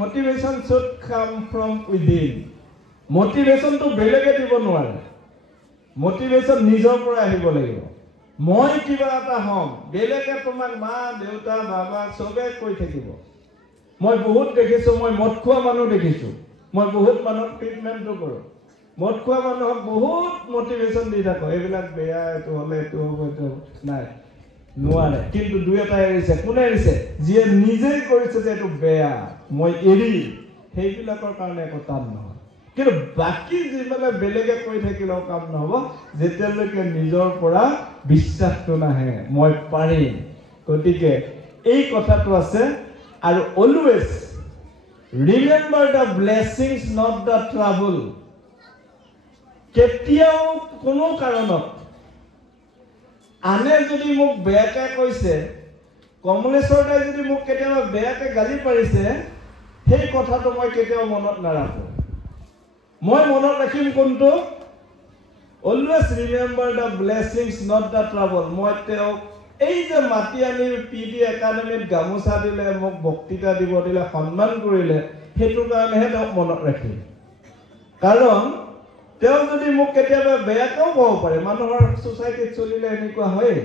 motivation should come from within motivationটো বেলেগে দিব নোৱাৰে motivation নিজৰ পৰা আহিব লাগিব মই কিবা এটা হ'ম বেলেগে তোমাক মা দেউতা বাবা সবে কৈ থাকিব মই বহুত দেখিছো মই মদ খোৱা মানুহ দেখিছো মই বহুত মানুহক ট্ৰিটমেণ্টটো কৰোঁ মদ খোৱা মানুহক বহুত motivation দি থাকো এইবিলাক বেয়া এইটো হ'লে এইটো হ'ব এইটো নাই নোৱাৰে কিন্তু দুই এটা এৰিছে কোনে এৰিছে যিয়ে নিজেই কৰিছে যে এইটো বেয়া মই এৰি সেইবিলাকৰ কাৰণে একো টান নহয় কিন্তু বাকী যিমানে বেলেগে কৈ থাকিলেও কাম নহ'ব যেতিয়ালৈকে নিজৰ পৰা বিশ্বাসটো নাহে মই পাৰিম গতিকে এই কথাটো আছে আৰু always remember the blessings not the trouble কেতিয়াও কোনো কাৰণত আনে যদি মোক বেয়াকৈ কৈছে কমলেশ্বৰ দাই যদি মোক কেতিয়াবা বেয়াকৈ গালি পাৰিছে সেই কথাটো মই কেতিয়াও মনত নাৰাখোঁ মই মনত ৰাখিম কোনটো always remember the blessings not the trouble মই তেওঁক এই যে মাতি আনি PD একাডেমীত গামোচা দিলে মোক বক্তৃতা দিব দিলে সন্মান কৰিলে সেইটো কাৰণেহে তেওঁক মনত ৰাখিম কাৰণ তেওঁ যদি মোক কেতিয়াবা বেয়াকেও ক'ব পাৰে মানুহৰ সোসাইটিত চলিলে এনেকুৱা হয়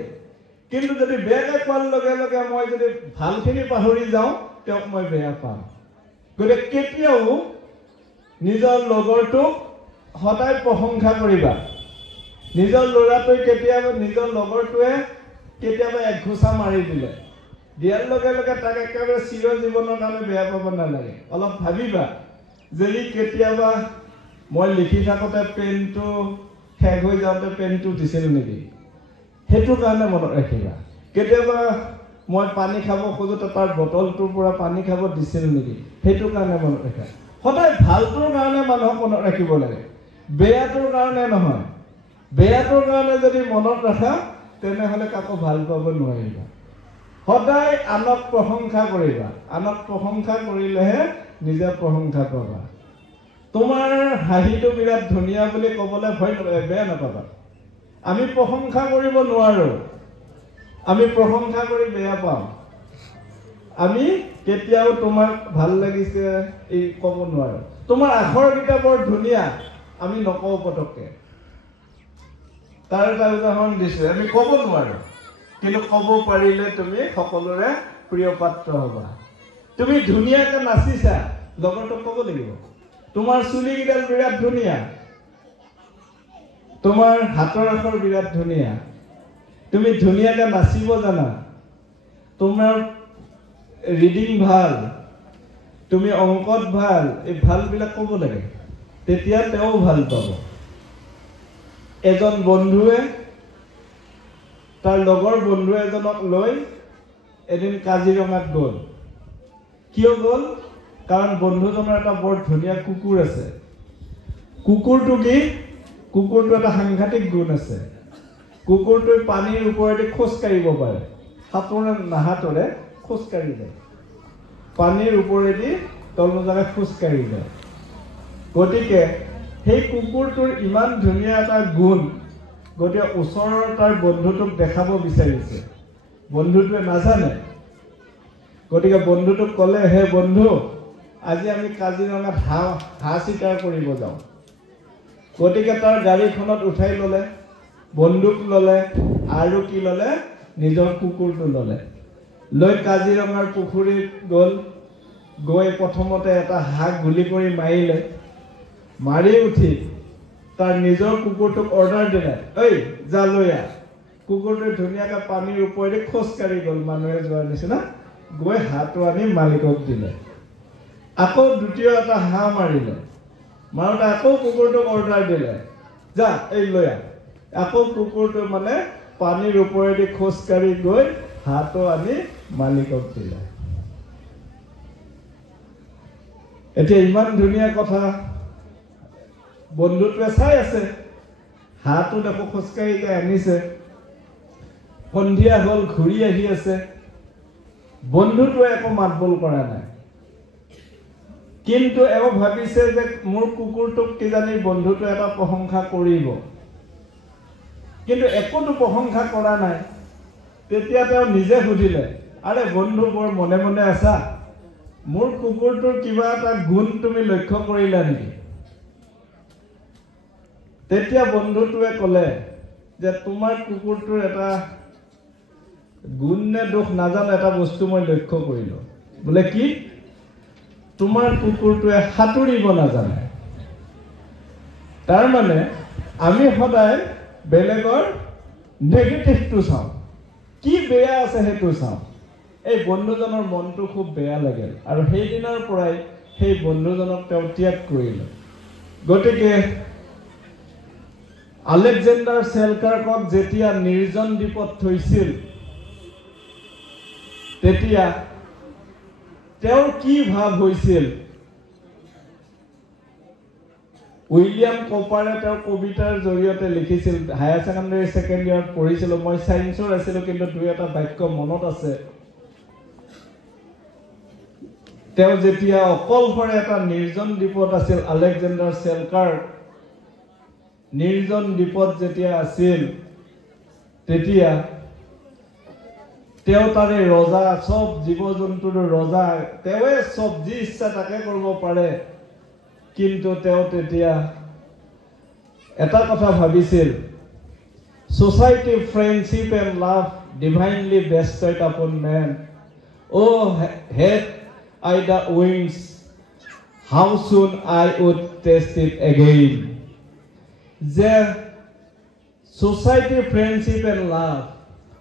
কিন্তু যদি বেয়াকৈ কোৱাৰ লগে লগে মই যদি ভালখিনি পাহৰি যাওঁ তেওঁক মই বেয়া পাম গতিকে কেতিয়াও নিজৰ লগৰটোক সদায় প্ৰশংসা কৰিবা নিজৰ ল'ৰাটোৱে কেতিয়াবা নিজৰ লগৰটোৱে কেতিয়াবা একঘোচা মাৰি দিলে দিয়াৰ লগে লগে তাক একেবাৰে চিৰ জীৱনৰ কাৰণে বেয়া পাব নালাগে অলপ ভাবিবা যে কেতিয়াবা মই লিখি থাকোঁতে পেনটো শেষ হৈ যাওঁতে পেনটো দিছিল নেকি সেইটো কাৰণে মনত ৰাখিবা কেতিয়াবা মই পানী খাব খোজোতে তাৰ বটলটোৰ পৰা পানী খাব দিছিল নেকি সেইটো কাৰণে মনত ৰাখা সদায় ভালটোৰ কাৰণে মানুহক মনত ৰাখিব লাগে বেয়াটোৰ কাৰণে নহয় বেয়াটোৰ কাৰণে যদি মনত ৰাখা তেনেহ'লে কাকো ভাল পাব নোৱাৰিবা সদায় আনক প্ৰশংসা কৰিবা আনক প্ৰশংসা কৰিলেহে নিজে প্ৰশংসা পাবা তোমাৰ হাঁহিটো বিৰাট ধুনীয়া বুলি ক'বলৈ ভয় বেয়া নাপাবা আমি প্ৰশংসা কৰিব নোৱাৰোঁ আমি প্ৰশংসা কৰি বেয়া পাওঁ আমি কেতিয়াও তোমাক ভাল লাগিছে এই ক'ব নোৱাৰোঁ তোমাৰ আখৰকেইটা বৰ ধুনীয়া আমি নকওঁ পটককৈ তাৰ এটা উদাহৰণ দিছোঁ আমি ক'ব নোৱাৰোঁ কিন্তু ক'ব পাৰিলে তুমি সকলোৰে প্ৰিয় পাত্ৰ হ'বা তুমি ধুনীয়াকৈ নাচিছা লগৰটোক ক'ব লাগিব তোমাৰ চুলিকেইডাল বিৰাট ধুনীয়া তোমাৰ হাতৰ আখৰ বিৰাট ধুনীয়া তুমি ধুনীয়াকৈ নাচিব জানা তোমাৰ ৰিডিং ভাল তুমি অংকত ভাল এই ভালবিলাক ক'ব লাগে তেতিয়া তেওঁ ভাল পাব এজন বন্ধুৱে তাৰ লগৰ বন্ধু এজনক লৈ এদিন কাজিৰঙাত গ'ল কিয় গ'ল কাৰণ বন্ধুজনৰ এটা বৰ ধুনীয়া কুকুৰ আছে কুকুৰটো কি কুকুৰটো এটা সাংঘাতিক গুণ আছে কুকুৰটোৱে পানীৰ ওপৰেদি খোজ কাঢ়িব পাৰে সাঁতোৰে নাহাতৰে খোজ কাঢ়ি যায় পানীৰ ওপৰেদি তলমুজাৰে খোজ কাঢ়ি যায় গতিকে সেই কুকুৰটোৰ ইমান ধুনীয়া এটা গুণ, গতিকে ওচৰৰ তাৰ বন্ধুটোক দেখাব বিচাৰিছে। বন্ধুটোৱে নাজানে, গতিকে বন্ধুটোক ক'লে, হে বন্ধু, আজি আমি কাজিৰঙাত হাঁহ চিকাৰ কৰিব যাওঁ। গতিকে তাৰ গাড়ীখনত উঠাই ল'লে, বন্দুক ল'লে আৰু কি ল'লে, নিজৰ কুকুৰটো ল'লে। লৈ কাজিৰঙাৰ পুখুৰীত গ'ল। গৈ প্ৰথমতে এটা হাঁহ গুলি কৰি মাৰিলে। মাৰি উঠি তাৰ নিজৰ কুকুৰটোক অৰ্ডাৰ দিলে, ঐ যা লৈ আহ। কুকুৰটোৱে ধুনীয়াকৈ পানীৰ ওপৰেদি খোজকাঢ়ি গ'ল মানুহে যোৱাৰ নিচিনা, গৈ হাঁহটো আনি মালিকক দিলে। আকৌ দ্বিতীয় এটা হাঁহ মাৰিলে। মাৰোঁতে আকৌ কুকুৰটোক অৰ্ডাৰ দিলে, যা এই লৈ আহ। আকৌ কুকুৰটো মানে পানীৰ ওপৰেদি খোজকাঢ়ি গৈ হাঁহটো আনি মালিকক দিলে। এতিয়া ইমান ধুনীয়া কথা, বন্ধুটোৱে চাই আছে, হাঁহটো দেখো খোজকাঢ়ি গৈ আনিছে। সন্ধিয়া হ'ল, ঘূৰি আহি আছে, বন্ধুটোৱে একো মাতবোল কৰা নাই। কিন্তু এওঁ ভাবিছে যে মোৰ কুকুৰটোক কিজানি বন্ধুটোৱে এটা প্ৰশংসা কৰিব, কিন্তু একোতো প্ৰশংসা কৰা নাই। তেতিয়া তেওঁ নিজে সুধিলে, আৰে বন্ধু, বৰ মনে মনে আছা, মোৰ কুকুৰটোৰ কিবা এটা গুণ তুমি লক্ষ্য কৰিলা নেকি? তেতিয়া বন্ধুটোৱে ক'লে যে তোমাৰ কুকুৰটোৰ এটা গুণ নে দোষ নাজানো, এটা বস্তু মই লক্ষ্য কৰিলোঁ। বোলে কি? তোমাৰ কুকুৰটোৱে সাঁতুৰিব নাজানে। তাৰমানে আমি সদায় বেলেগৰ নেগেটিভটো চাওঁ, কি বেয়া আছে সেইটো চাওঁ। এই বন্ধুজনৰ মনটো খুব বেয়া লাগিল আৰু সেইদিনৰ পৰাই সেই বন্ধুজনক তেওঁ ত্যাগ কৰিলে। গতিকে আলেকজেণ্ডাৰ চেলকাৰ্কক যেতিয়া নিৰ্জন দ্বীপত থৈছিল, তেতিয়া তেওঁৰ কি ভাৱ হৈছিল? উইলিয়াম কপাৰে তেওঁৰ কবিতাৰ জৰিয়তে লিখিছিল। হায়াৰ ছেকেণ্ডাৰী ছেকেণ্ড ইয়াৰত পঢ়িছিলোঁ মই, ছায়েন্সৰ আছিলোঁ, কিন্তু দুই এটা বাক্য মনত আছে। তেওঁ যেতিয়া অকলশৰে এটা নিৰ্জন দ্বীপত আছিল, আলেকজেণ্ডাৰ চেলকাৰ্ক নিৰ্জন দ্বীপত যেতিয়া আছিল, তেতিয়া তেওঁ তাৰে ৰজা, চব জীৱ জন্তুৰ ৰজা, তেওঁৱে চব যি ইচ্ছা তাকে কৰিব পাৰে। কিন্তু তেওঁ তেতিয়া এটা কথা ভাবিছিল, society, friendship and love divinely bestowed upon man, oh' had I the wings, how soon I would taste it again. যে সোসাইটি, ফ্ৰেণ্ডশ্বিপ এণ্ড লাভ,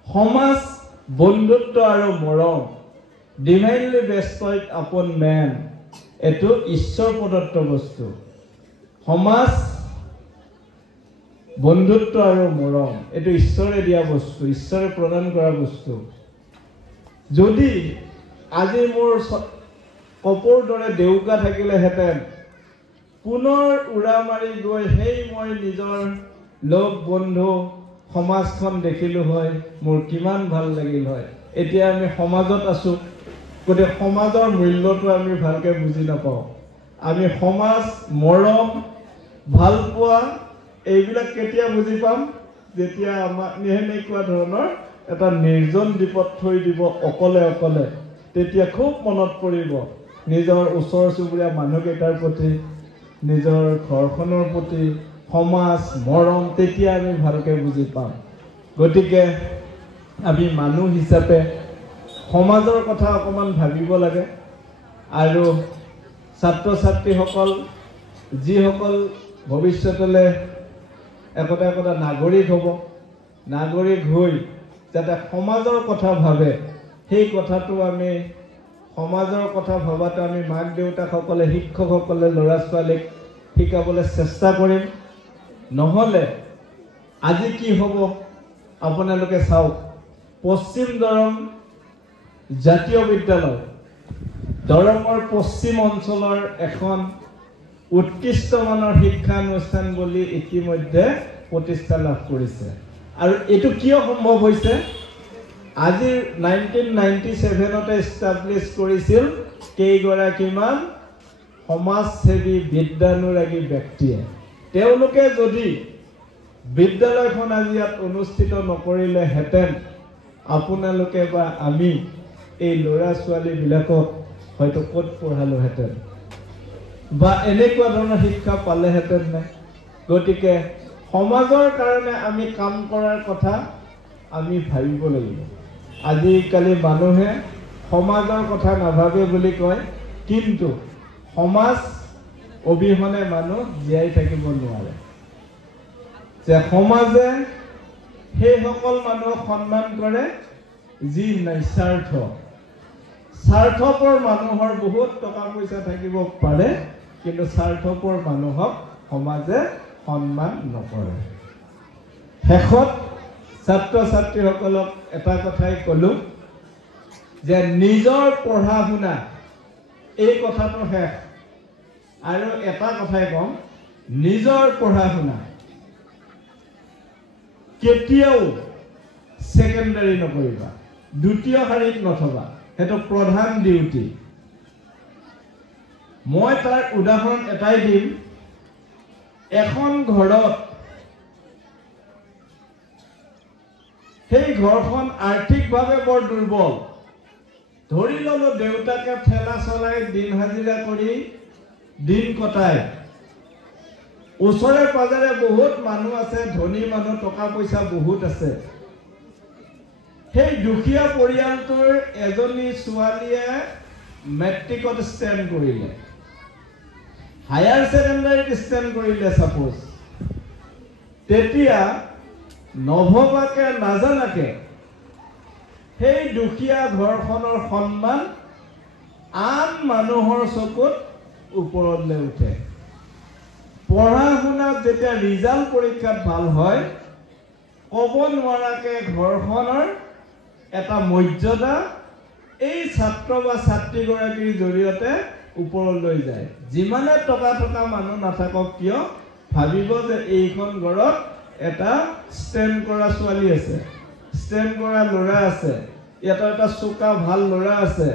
সমাজ, বন্ধুত্ব আৰু মৰম, ডিভাইনলি বেষ্টেড আপন মেন, এইটো ঈশ্বৰ প্ৰদত্ত বস্তু। সমাজ, বন্ধুত্ব আৰু মৰম, এইটো ঈশ্বৰে দিয়া বস্তু, ঈশ্বৰে প্ৰদান কৰা বস্তু। যদি আজি মোৰ কপৰ দৰে দেউকা থাকিলেহেঁতেন, পুনৰ উৰা মাৰি গৈ সেই মই নিজৰ লগ বন্ধু সমাজখন দেখিলোঁ হয়, মোৰ কিমান ভাল লাগিল হয়। এতিয়া আমি সমাজত আছোঁ, গতিকে সমাজৰ মূল্যটো আমি ভালকৈ বুজি নাপাওঁ। আমি সমাজ, মৰম, ভালপোৱা এইবিলাক কেতিয়া বুজি পাম? যেতিয়া আমাক এনেকুৱা ধৰণৰ এটা নিৰ্জন দ্বীপত থৈ দিব অকলে অকলে, তেতিয়া খুব মনত পৰিব নিজৰ ওচৰ চুবুৰীয়া মানুহকেইটাৰ প্ৰতি, নিজৰ ঘৰখনৰ প্ৰতি সমাজ, মৰম, তেতিয়া আমি ভালকৈ বুজি পাম। গতিকে আমি মানুহ হিচাপে সমাজৰ কথা অকণমান ভাবিব লাগে। আৰু ছাত্ৰ ছাত্ৰীসকল, যিসকল ভৱিষ্যতলৈ একোটা একোটা নাগৰিক হ'ব, নাগৰিক হৈ যাতে সমাজৰ কথা ভাবে, সেই কথাটো আমি সমাজৰ কথা ভবাটো আমি মাক দেউতাকসকলে, শিক্ষকসকলে ল'ৰা ছোৱালীক শিকাবলৈ চেষ্টা কৰিম। নহ'লে আজি কি হ'ব আপোনালোকে চাওক, পশ্চিম দৰং জাতীয় বিদ্যালয়, দৰঙৰ পশ্চিম অঞ্চলৰ এখন উৎকৃষ্ট মানৰ শিক্ষানুষ্ঠান বুলি ইতিমধ্যে প্ৰতিষ্ঠা লাভ কৰিছে। আৰু এইটো কিয় সম্ভৱ হৈছে? আজি 1997তে এষ্টাব্লিছ কৰিছিল কেইগৰাকীমান সমাজসেৱী বিদ্যানুৰাগী ব্যক্তিয়ে। তেওঁলোকে যদি বিদ্যালয়খন আজি ইয়াত অনুষ্ঠিত নকৰিলেহেঁতেন আপোনালোকে বা আমি এই ল'ৰা ছোৱালীবিলাকক হয়তো ক'ত পঢ়ালোহেঁতেন বা এনেকুৱা ধৰণৰ শিক্ষা পালেহেঁতেন নাই। গতিকে সমাজৰ কাৰণে আমি কাম কৰাৰ কথা আমি ভাবিব লাগিব। আজিকালি মানুহে সমাজৰ কথা নাভাবে বুলি কয়, কিন্তু সমাজ অবিহনে মানুহ জীয়াই থাকিব নোৱাৰে। যে সমাজে সেইসকল মানুহক সন্মান কৰে যি নিস্বাৰ্থ। স্বাৰ্থপৰ মানুহৰ বহুত টকা পইচা থাকিব পাৰে, কিন্তু স্বাৰ্থপৰ মানুহক সমাজে সন্মান নকৰে। শেষত ছাত্ৰ ছাত্ৰীসকলক এটা কথাই ক'লো যে নিজৰ পঢ়া শুনা এই কথাটো শেষ। আৰু এটা কথাই ক'ম, নিজৰ পঢ়া শুনা কেতিয়াও সেকেন্ডাৰী নকৰিবা, দ্বিতীয় শাৰীত নথবা, সেইটো প্ৰধান ডিউটি। মই তাৰ উদাহৰণ এটাই দিম। এখন ঘৰত সেই ঘৰখন আৰ্থিকভাৱে বৰ দুৰ্বল। ধৰি ললো দেউতাকে ঠেলা চলাই দিন হাজিৰা কৰি দিন কটায়। ওচৰে পাজৰে বহুত মানুহ আছে, ধনী মানুহ, টকা পইচা বহুত আছে। সেই দুখীয়া পৰিয়ালটোৰ এজনী ছোৱালীয়ে মেট্ৰিকত ষ্টেণ্ড কৰিলে, হায়াৰ ছেকেণ্ডাৰীত ষ্টেণ্ড কৰিলে ছাপোজ। তেতিয়া নভবাকে নাজানাকে সেই দুখীয়া ঘৰখনৰ সন্মান আন মানুহৰ চকুত ওপৰলৈ উঠে। পঢ়া শুনাত যেতিয়া ৰিজাল্ট পৰীক্ষাত ভাল হয়, ক'ব নোৱাৰাকে ঘৰখনৰ এটা মৰ্যাদা এই ছাত্ৰ বা ছাত্ৰীগৰাকীৰ জৰিয়তে ওপৰলৈ যায়। যিমানে টকা থকা মানুহ নাথাকক কিয়, ভাবিব যে এইখন ঘৰত এটা ষ্টেণ্ড কৰা ছোৱালী আছে, ষ্টেণ্ড কৰা ল'ৰা আছে, ইয়াত এটা চোকা ভাল ল'ৰা আছে,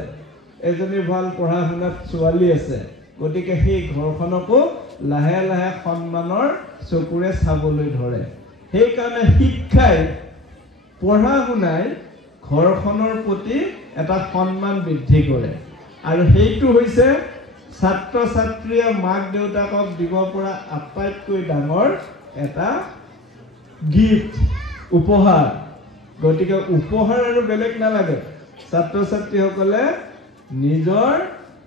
এজনী ভাল পঢ়া শুনাত ছোৱালী আছে। গতিকে সেই ঘৰখনকো লাহে লাহে সন্মানৰ চকুৰে চাবলৈ ধৰে। সেইকাৰণে শিক্ষাই, পঢ়া শুনাই ঘৰখনৰ প্ৰতি এটা সন্মান বৃদ্ধি কৰে। আৰু সেইটো হৈছে ছাত্ৰ ছাত্ৰীয়ে মাক দেউতাকক দিব পৰা আটাইতকৈ ডাঙৰ এটা গিফ্ট, উপহাৰ। গতিকে উপহাৰ আৰু বেলেগ নালাগে। ছাত্ৰ ছাত্ৰীসকলে নিজৰ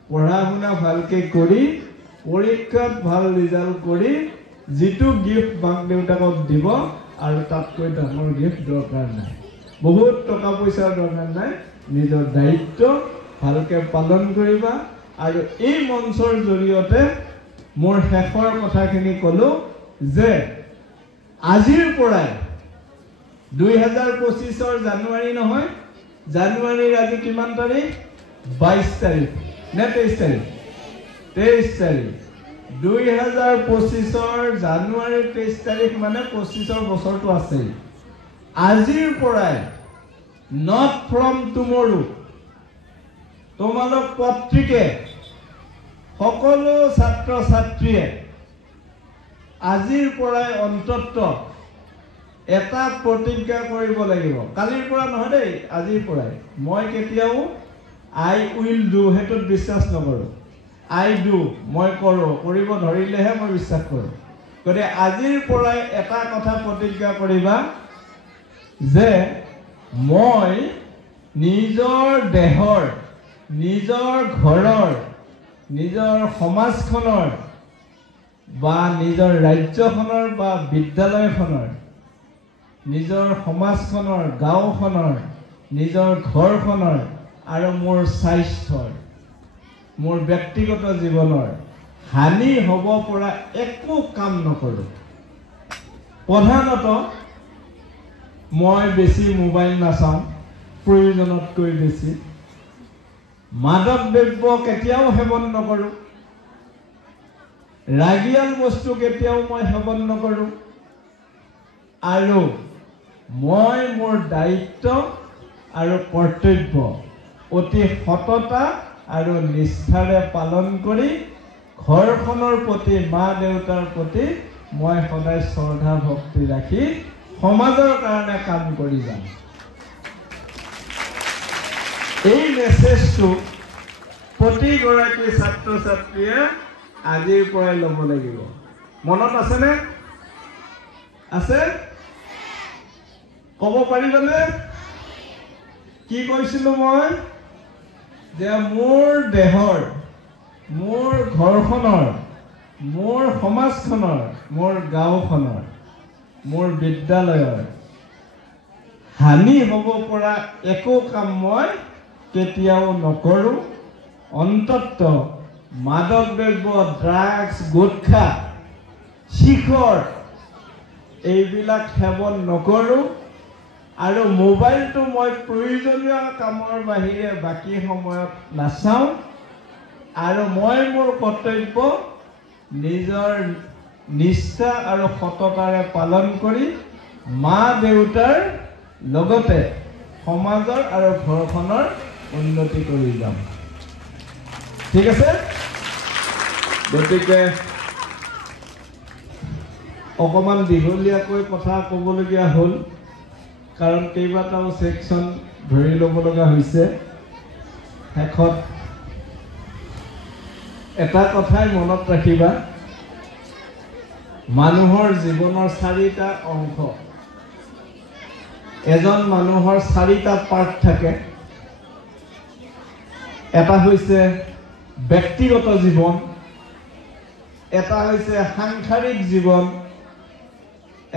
পঢ়া শুনা ভালকৈ কৰি পৰীক্ষাত ভাল ৰিজাল্ট কৰি যিটো গিফ্ট মাক দেউতাকক দিব, আৰু তাতকৈ ডাঙৰ গিফ্ট দৰকাৰ নাই, বহুত টকা পইচাৰ দৰকাৰ নাই। নিজৰ দায়িত্ব ভালকৈ পালন কৰিবা। আৰু এই মঞ্চৰ জৰিয়তে মোৰ শেষৰ কথাখিনি ক'লো যে আজিৰ পৰাই 2025 জানুৱাৰী নহয়, জানুৱাৰীৰ আজি কিমান তাৰিখ? 22 তাৰিখ নে 23 তাৰিখ? 23 তাৰিখ। 2025 জানুৱাৰীৰ 23 তাৰিখ মানে 25 বছৰটো আছেই। আজিৰ পৰাই, নট ফ্ৰম টুমৰো, তোমালোক পত্ৰিকে সকলো ছাত্ৰ ছাত্ৰীয়ে আজিৰ পৰাই অন্ততঃ এটা প্ৰতিজ্ঞা কৰিব লাগিব। কালিৰ পৰা নহয় দেই, আজিৰ পৰাই। মই কেতিয়াও আই উইল ডু সেইটোত বিশ্বাস নকৰোঁ। আই ডু, মই কৰোঁ, কৰিব ধৰিলেহে মই বিশ্বাস কৰোঁ। গতিকে আজিৰ পৰাই এটা কথা প্ৰতিজ্ঞা কৰিবা যে মই নিজৰ দেহৰ, নিজৰ ঘৰৰ, নিজৰ সমাজখনৰ বা নিজৰ ৰাজ্যখনৰ বা বিদ্যালয়খনৰ, নিজৰ সমাজখনৰ, গাঁওখনৰ, নিজৰ ঘৰখনৰ আৰু মোৰ স্বাস্থ্যৰ, মোৰ ব্যক্তিগত জীৱনৰ হানি হ'ব পৰা একো কাম নকৰোঁ। প্ৰধানতঃ মই বেছি মোবাইল নাচাওঁ, প্ৰয়োজনতকৈ বেছি। মাদক দ্ৰব্য কেতিয়াও সেৱন নকৰোঁ, ৰাগিয়াল বস্তু কেতিয়াও মই সেৱন নকৰোঁ। আৰু মই মোৰ দায়িত্ব আৰু কৰ্তব্য অতি সততা আৰু নিষ্ঠাৰে পালন কৰি ঘৰখনৰ প্ৰতি, মা দেউতাৰ প্ৰতি মই সদায় শ্ৰদ্ধা ভক্তি ৰাখি সমাজৰ কাৰণে কাম কৰি যাম। এই মেছেজটো প্ৰতিগৰাকী ছাত্ৰ ছাত্ৰীয়ে আজিৰ পৰাই ল'ব লাগিব। মনত আছেনে? আছে? ক'ব পাৰিবনে? কি কৈছিলোঁ মই? যে মোৰ দেহৰ, মোৰ ঘৰখনৰ, মোৰ সমাজখনৰ, মোৰ গাঁওখনৰ, মোৰ বিদ্যালয়ৰ হানি হ'ব পৰা একো কাম মই কেতিয়াও নকৰোঁ। অন্ততঃ মাদক দ্ৰব্য, ড্ৰাগছ, গুটখা, শিখৰ এইবিলাক সেৱন নকৰোঁ। আৰু মোবাইলটো মই প্ৰয়োজনীয় কামৰ বাহিৰে বাকী সময়ত নাচাওঁ। আৰু মই মোৰ কৰ্তব্য নিজৰ নিষ্ঠা আৰু সততাৰে পালন কৰি মা দেউতাৰ লগতে সমাজৰ আৰু ঘৰখনৰ উন্নতি কৰি যাম। ঠিক আছে? গতিকে অকণমান দীঘলীয়াকৈ কথা ক'বলগীয়া হ'ল, কাৰণ কেইবাটাও ছেকশ্যন ধৰি ল'ব লগা হৈছে। শেষত এটা কথাই মনত ৰাখিবা, মানুহৰ জীৱনৰ 4টা অংশ। এজন মানুহৰ 4টা পাৰ্ট থাকে। এটা হৈছে ব্যক্তিগত জীৱন, এটা হৈছে সাংসাৰিক জীৱন,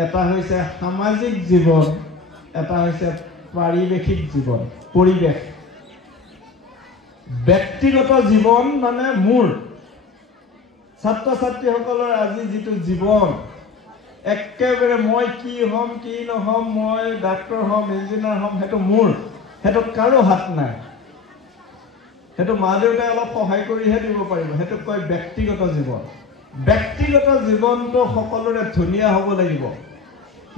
এটা হৈছে সামাজিক জীৱন, এটা হৈছে পাৰিৱেশিক জীৱন, পৰিৱেশ। ব্যক্তিগত জীৱন মানে মোৰ ছাত্ৰ ছাত্ৰীসকলৰ আজি যিটো জীৱন, একেবাৰে মই কি হ'ম কি নহ'ম, মই ডাক্তৰ হ'ম, ইঞ্জিনিয়াৰ হ'ম, সেইটো মোৰ, সেইটো কাৰো হাত নাই। সেইটো মা দেউতাই অলপ সহায় কৰিহে দিব পাৰিব। সেইটো কয় ব্যক্তিগত জীৱন। ব্যক্তিগত জীৱনটো সকলোৰে ধুনীয়া হ'ব লাগিব।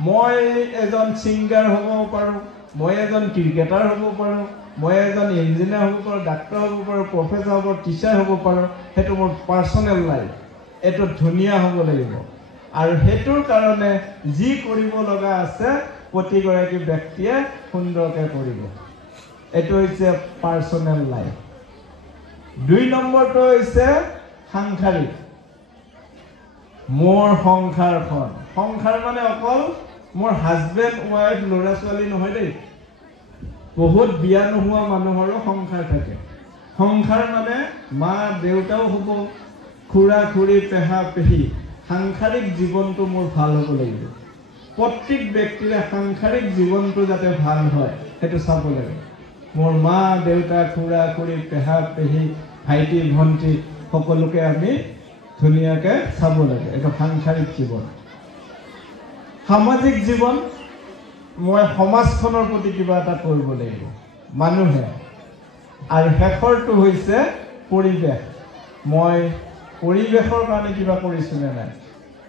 মই এজন ছিংগাৰ হ'ব পাৰোঁ, মই এজন ক্ৰিকেটাৰ হ'ব পাৰোঁ, মই এজন ইঞ্জিনিয়াৰ হ'ব পাৰোঁ, ডাক্তৰ হ'ব পাৰোঁ, প্ৰফেচাৰ হ'ব, টিচাৰ হ'ব পাৰোঁ। সেইটো মোৰ পাৰ্চনেল লাইফ। এইটো ধুনীয়া হ'ব লাগিব। আৰু সেইটোৰ কাৰণে যি কৰিব লগা আছে প্ৰতিগৰাকী ব্যক্তিয়ে সুন্দৰকৈ কৰিব। এইটো হৈছে পাৰ্চনেল লাইফ। 2 নম্বৰটো হৈছে সাংসাৰিক। মোৰ সংসাৰখন। সংসাৰ মানে অকল মোৰ হাজবেণ্ড ৱাইফ ল'ৰা ছোৱালী নহয় দেই। বহুত বিয়া নোহোৱা মানুহৰো সংসাৰ থাকে। সংসাৰ মানে মা দেউতাও হ'ব, খুৰা খুৰী, পেহা পেহী। সাংসাৰিক জীৱনটো মোৰ ভাল হ'ব লাগিব। প্ৰত্যেক ব্যক্তিৰে সাংসাৰিক জীৱনটো যাতে ভাল হয় সেইটো চাব লাগে। মোৰ মা দেউতা, খুৰা খুৰী, পেহা পেহী, ভাইটি ভণ্টি সকলোকে আমি ধুনীয়াকৈ চাব লাগে। এইটো সাংসাৰিক জীৱন। সামাজিক জীৱন, মই সমাজখনৰ প্ৰতি কিবা এটা কৰিব লাগিব মানুহে। আৰু শেষৰটো হৈছে পৰিৱেশ। মই পৰিৱেশৰ কাৰণে কিবা কৰিছোঁ নে নাই,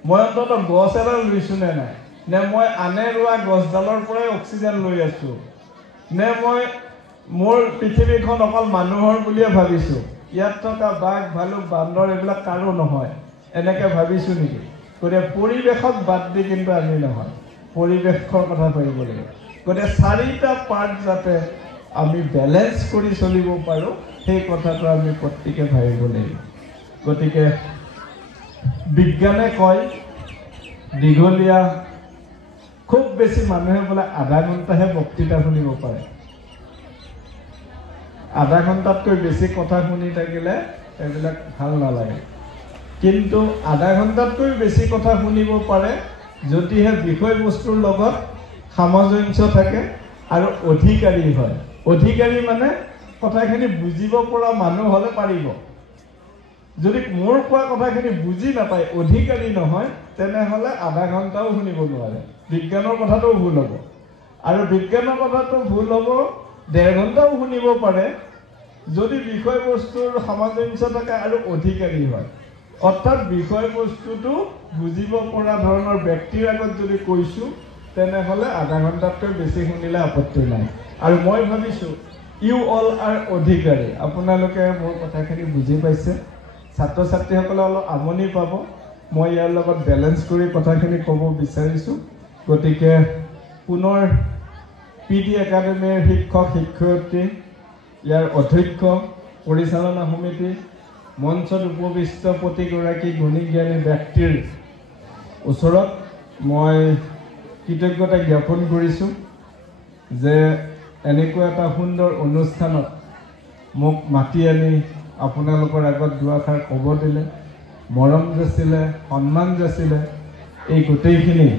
মই অন্ততঃ গছ এডাল ৰুইছোঁ নে নাই, নে মই আনে ৰোৱা গছডালৰ পৰাই অক্সিজেন লৈ আছোঁ, নে মই মোৰ পৃথিৱীখন অকল মানুহৰ বুলিয়ে ভাবিছোঁ, ইয়াত থকা বাঘ ভালুক বান্দৰ এইবিলাক কাৰো নহয় এনেকৈ ভাবিছোঁ নেকি? গতিকে পৰিৱেশক বাদ দি কিন্তু আমি নহয়, পৰিৱেশৰ কথা ভাবিব লাগিব। গতিকে 4টা পাৰ্ট যাতে আমি বেলেঞ্চ কৰি চলিব পাৰোঁ সেই কথাটো আমি প্ৰত্যেকে ভাবিব লাগিব। গতিকে বিজ্ঞানে কয় দীঘলীয়া, খুব বেছি মানুহে বোলে আধা ঘণ্টাহে বক্তৃতা শুনিব পাৰে। আধা ঘণ্টাতকৈ বেছি কথা শুনি থাকিলে এইবিলাক ভাল নালাগে। কিন্তু আধা ঘণ্টাতকৈ বেছি কথা শুনিব পাৰে যদিহে বিষয়বস্তুৰ লগত সামঞ্জস্য থাকে আৰু অধিকাৰী হয়। অধিকাৰী মানে কথাখিনি বুজিব পৰা মানুহ হ'লে পাৰিব। যদি মোৰ কোৱা কথাখিনি বুজি নাপায়, অধিকাৰী নহয়, তেনেহ'লে আধা ঘণ্টাও শুনিব নোৱাৰে। বিজ্ঞানৰ কথাটোও ভুল হ'ব। আৰু বিজ্ঞানৰ কথাটো ভুল হ'ব, 1.5 ঘণ্টাও শুনিব পাৰে যদি বিষয়বস্তুৰ সামঞ্জস্য থাকে আৰু অধিকাৰী হয়। অৰ্থাৎ বিষয়বস্তুটো বুজিব পৰা ধৰণৰ ব্যক্তিৰ আগত যদি কৈছোঁ তেনেহ'লে আধা ঘণ্টাতকৈ বেছি শুনিলে আপত্তি নাই। আৰু মই ভাবিছোঁ ইউ অল আৰ অধিকাৰী। আপোনালোকে মোৰ কথাখিনি বুজি পাইছে। ছাত্ৰ ছাত্ৰীসকলে অলপ আমনি পাব, মই ইয়াৰ লগত বেলেঞ্চ কৰি কথাখিনি ক'ব বিচাৰিছোঁ। গতিকে পুনৰ PD একাডেমীৰ শিক্ষক শিক্ষয়িত্ৰী, ইয়াৰ অধ্যক্ষ, পৰিচালনা সমিতি, মঞ্চত উপবিষ্ট প্ৰতিগৰাকী গুণী জ্ঞানী ব্যক্তিৰ ওচৰত মই কৃতজ্ঞতা জ্ঞাপন কৰিছোঁ যে এনেকুৱা এটা সুন্দৰ অনুষ্ঠানত মোক মাতি আনি আপোনালোকৰ আগত দুআষাৰ ক'ব দিলে, মৰম যাচিলে, সন্মান যাচিলে, এই গোটেইখিনি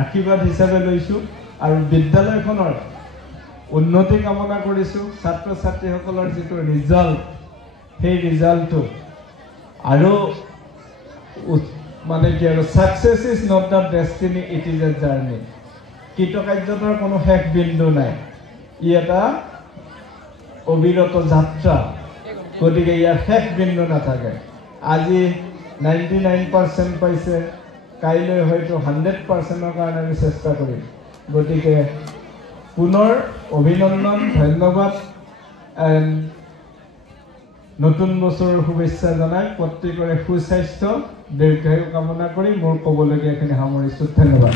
আশীৰ্বাদ হিচাপে লৈছোঁ আৰু বিদ্যালয়খনৰ উন্নতি কামনা কৰিছোঁ। ছাত্ৰ ছাত্ৰীসকলৰ যিটো ৰিজাল্ট, সেই ৰিজাল্টটো আৰু মানে কি আৰু success is not the destiny, it is a journey. কৃতকাৰ্যতাৰ কোনো শেষ বিন্দু নাই, ই এটা অবিৰত যাত্ৰা। গতিকে ইয়াৰ শেষ বিন্দু নাথাকে। আজি 99% পাইছে, কাইলৈ হয়তো 100%ৰ কাৰণে আমি চেষ্টা কৰিম। গতিকে পুনৰ অভিনন্দন, ধন্যবাদ, নতুন বছৰৰ শুভেচ্ছা জনাই প্ৰত্যেকৰে সুস্বাস্থ্য দীৰ্ঘায়ু কামনা কৰি মোৰ ক'বলগীয়াখিনি সামৰিছোঁ। ধন্যবাদ।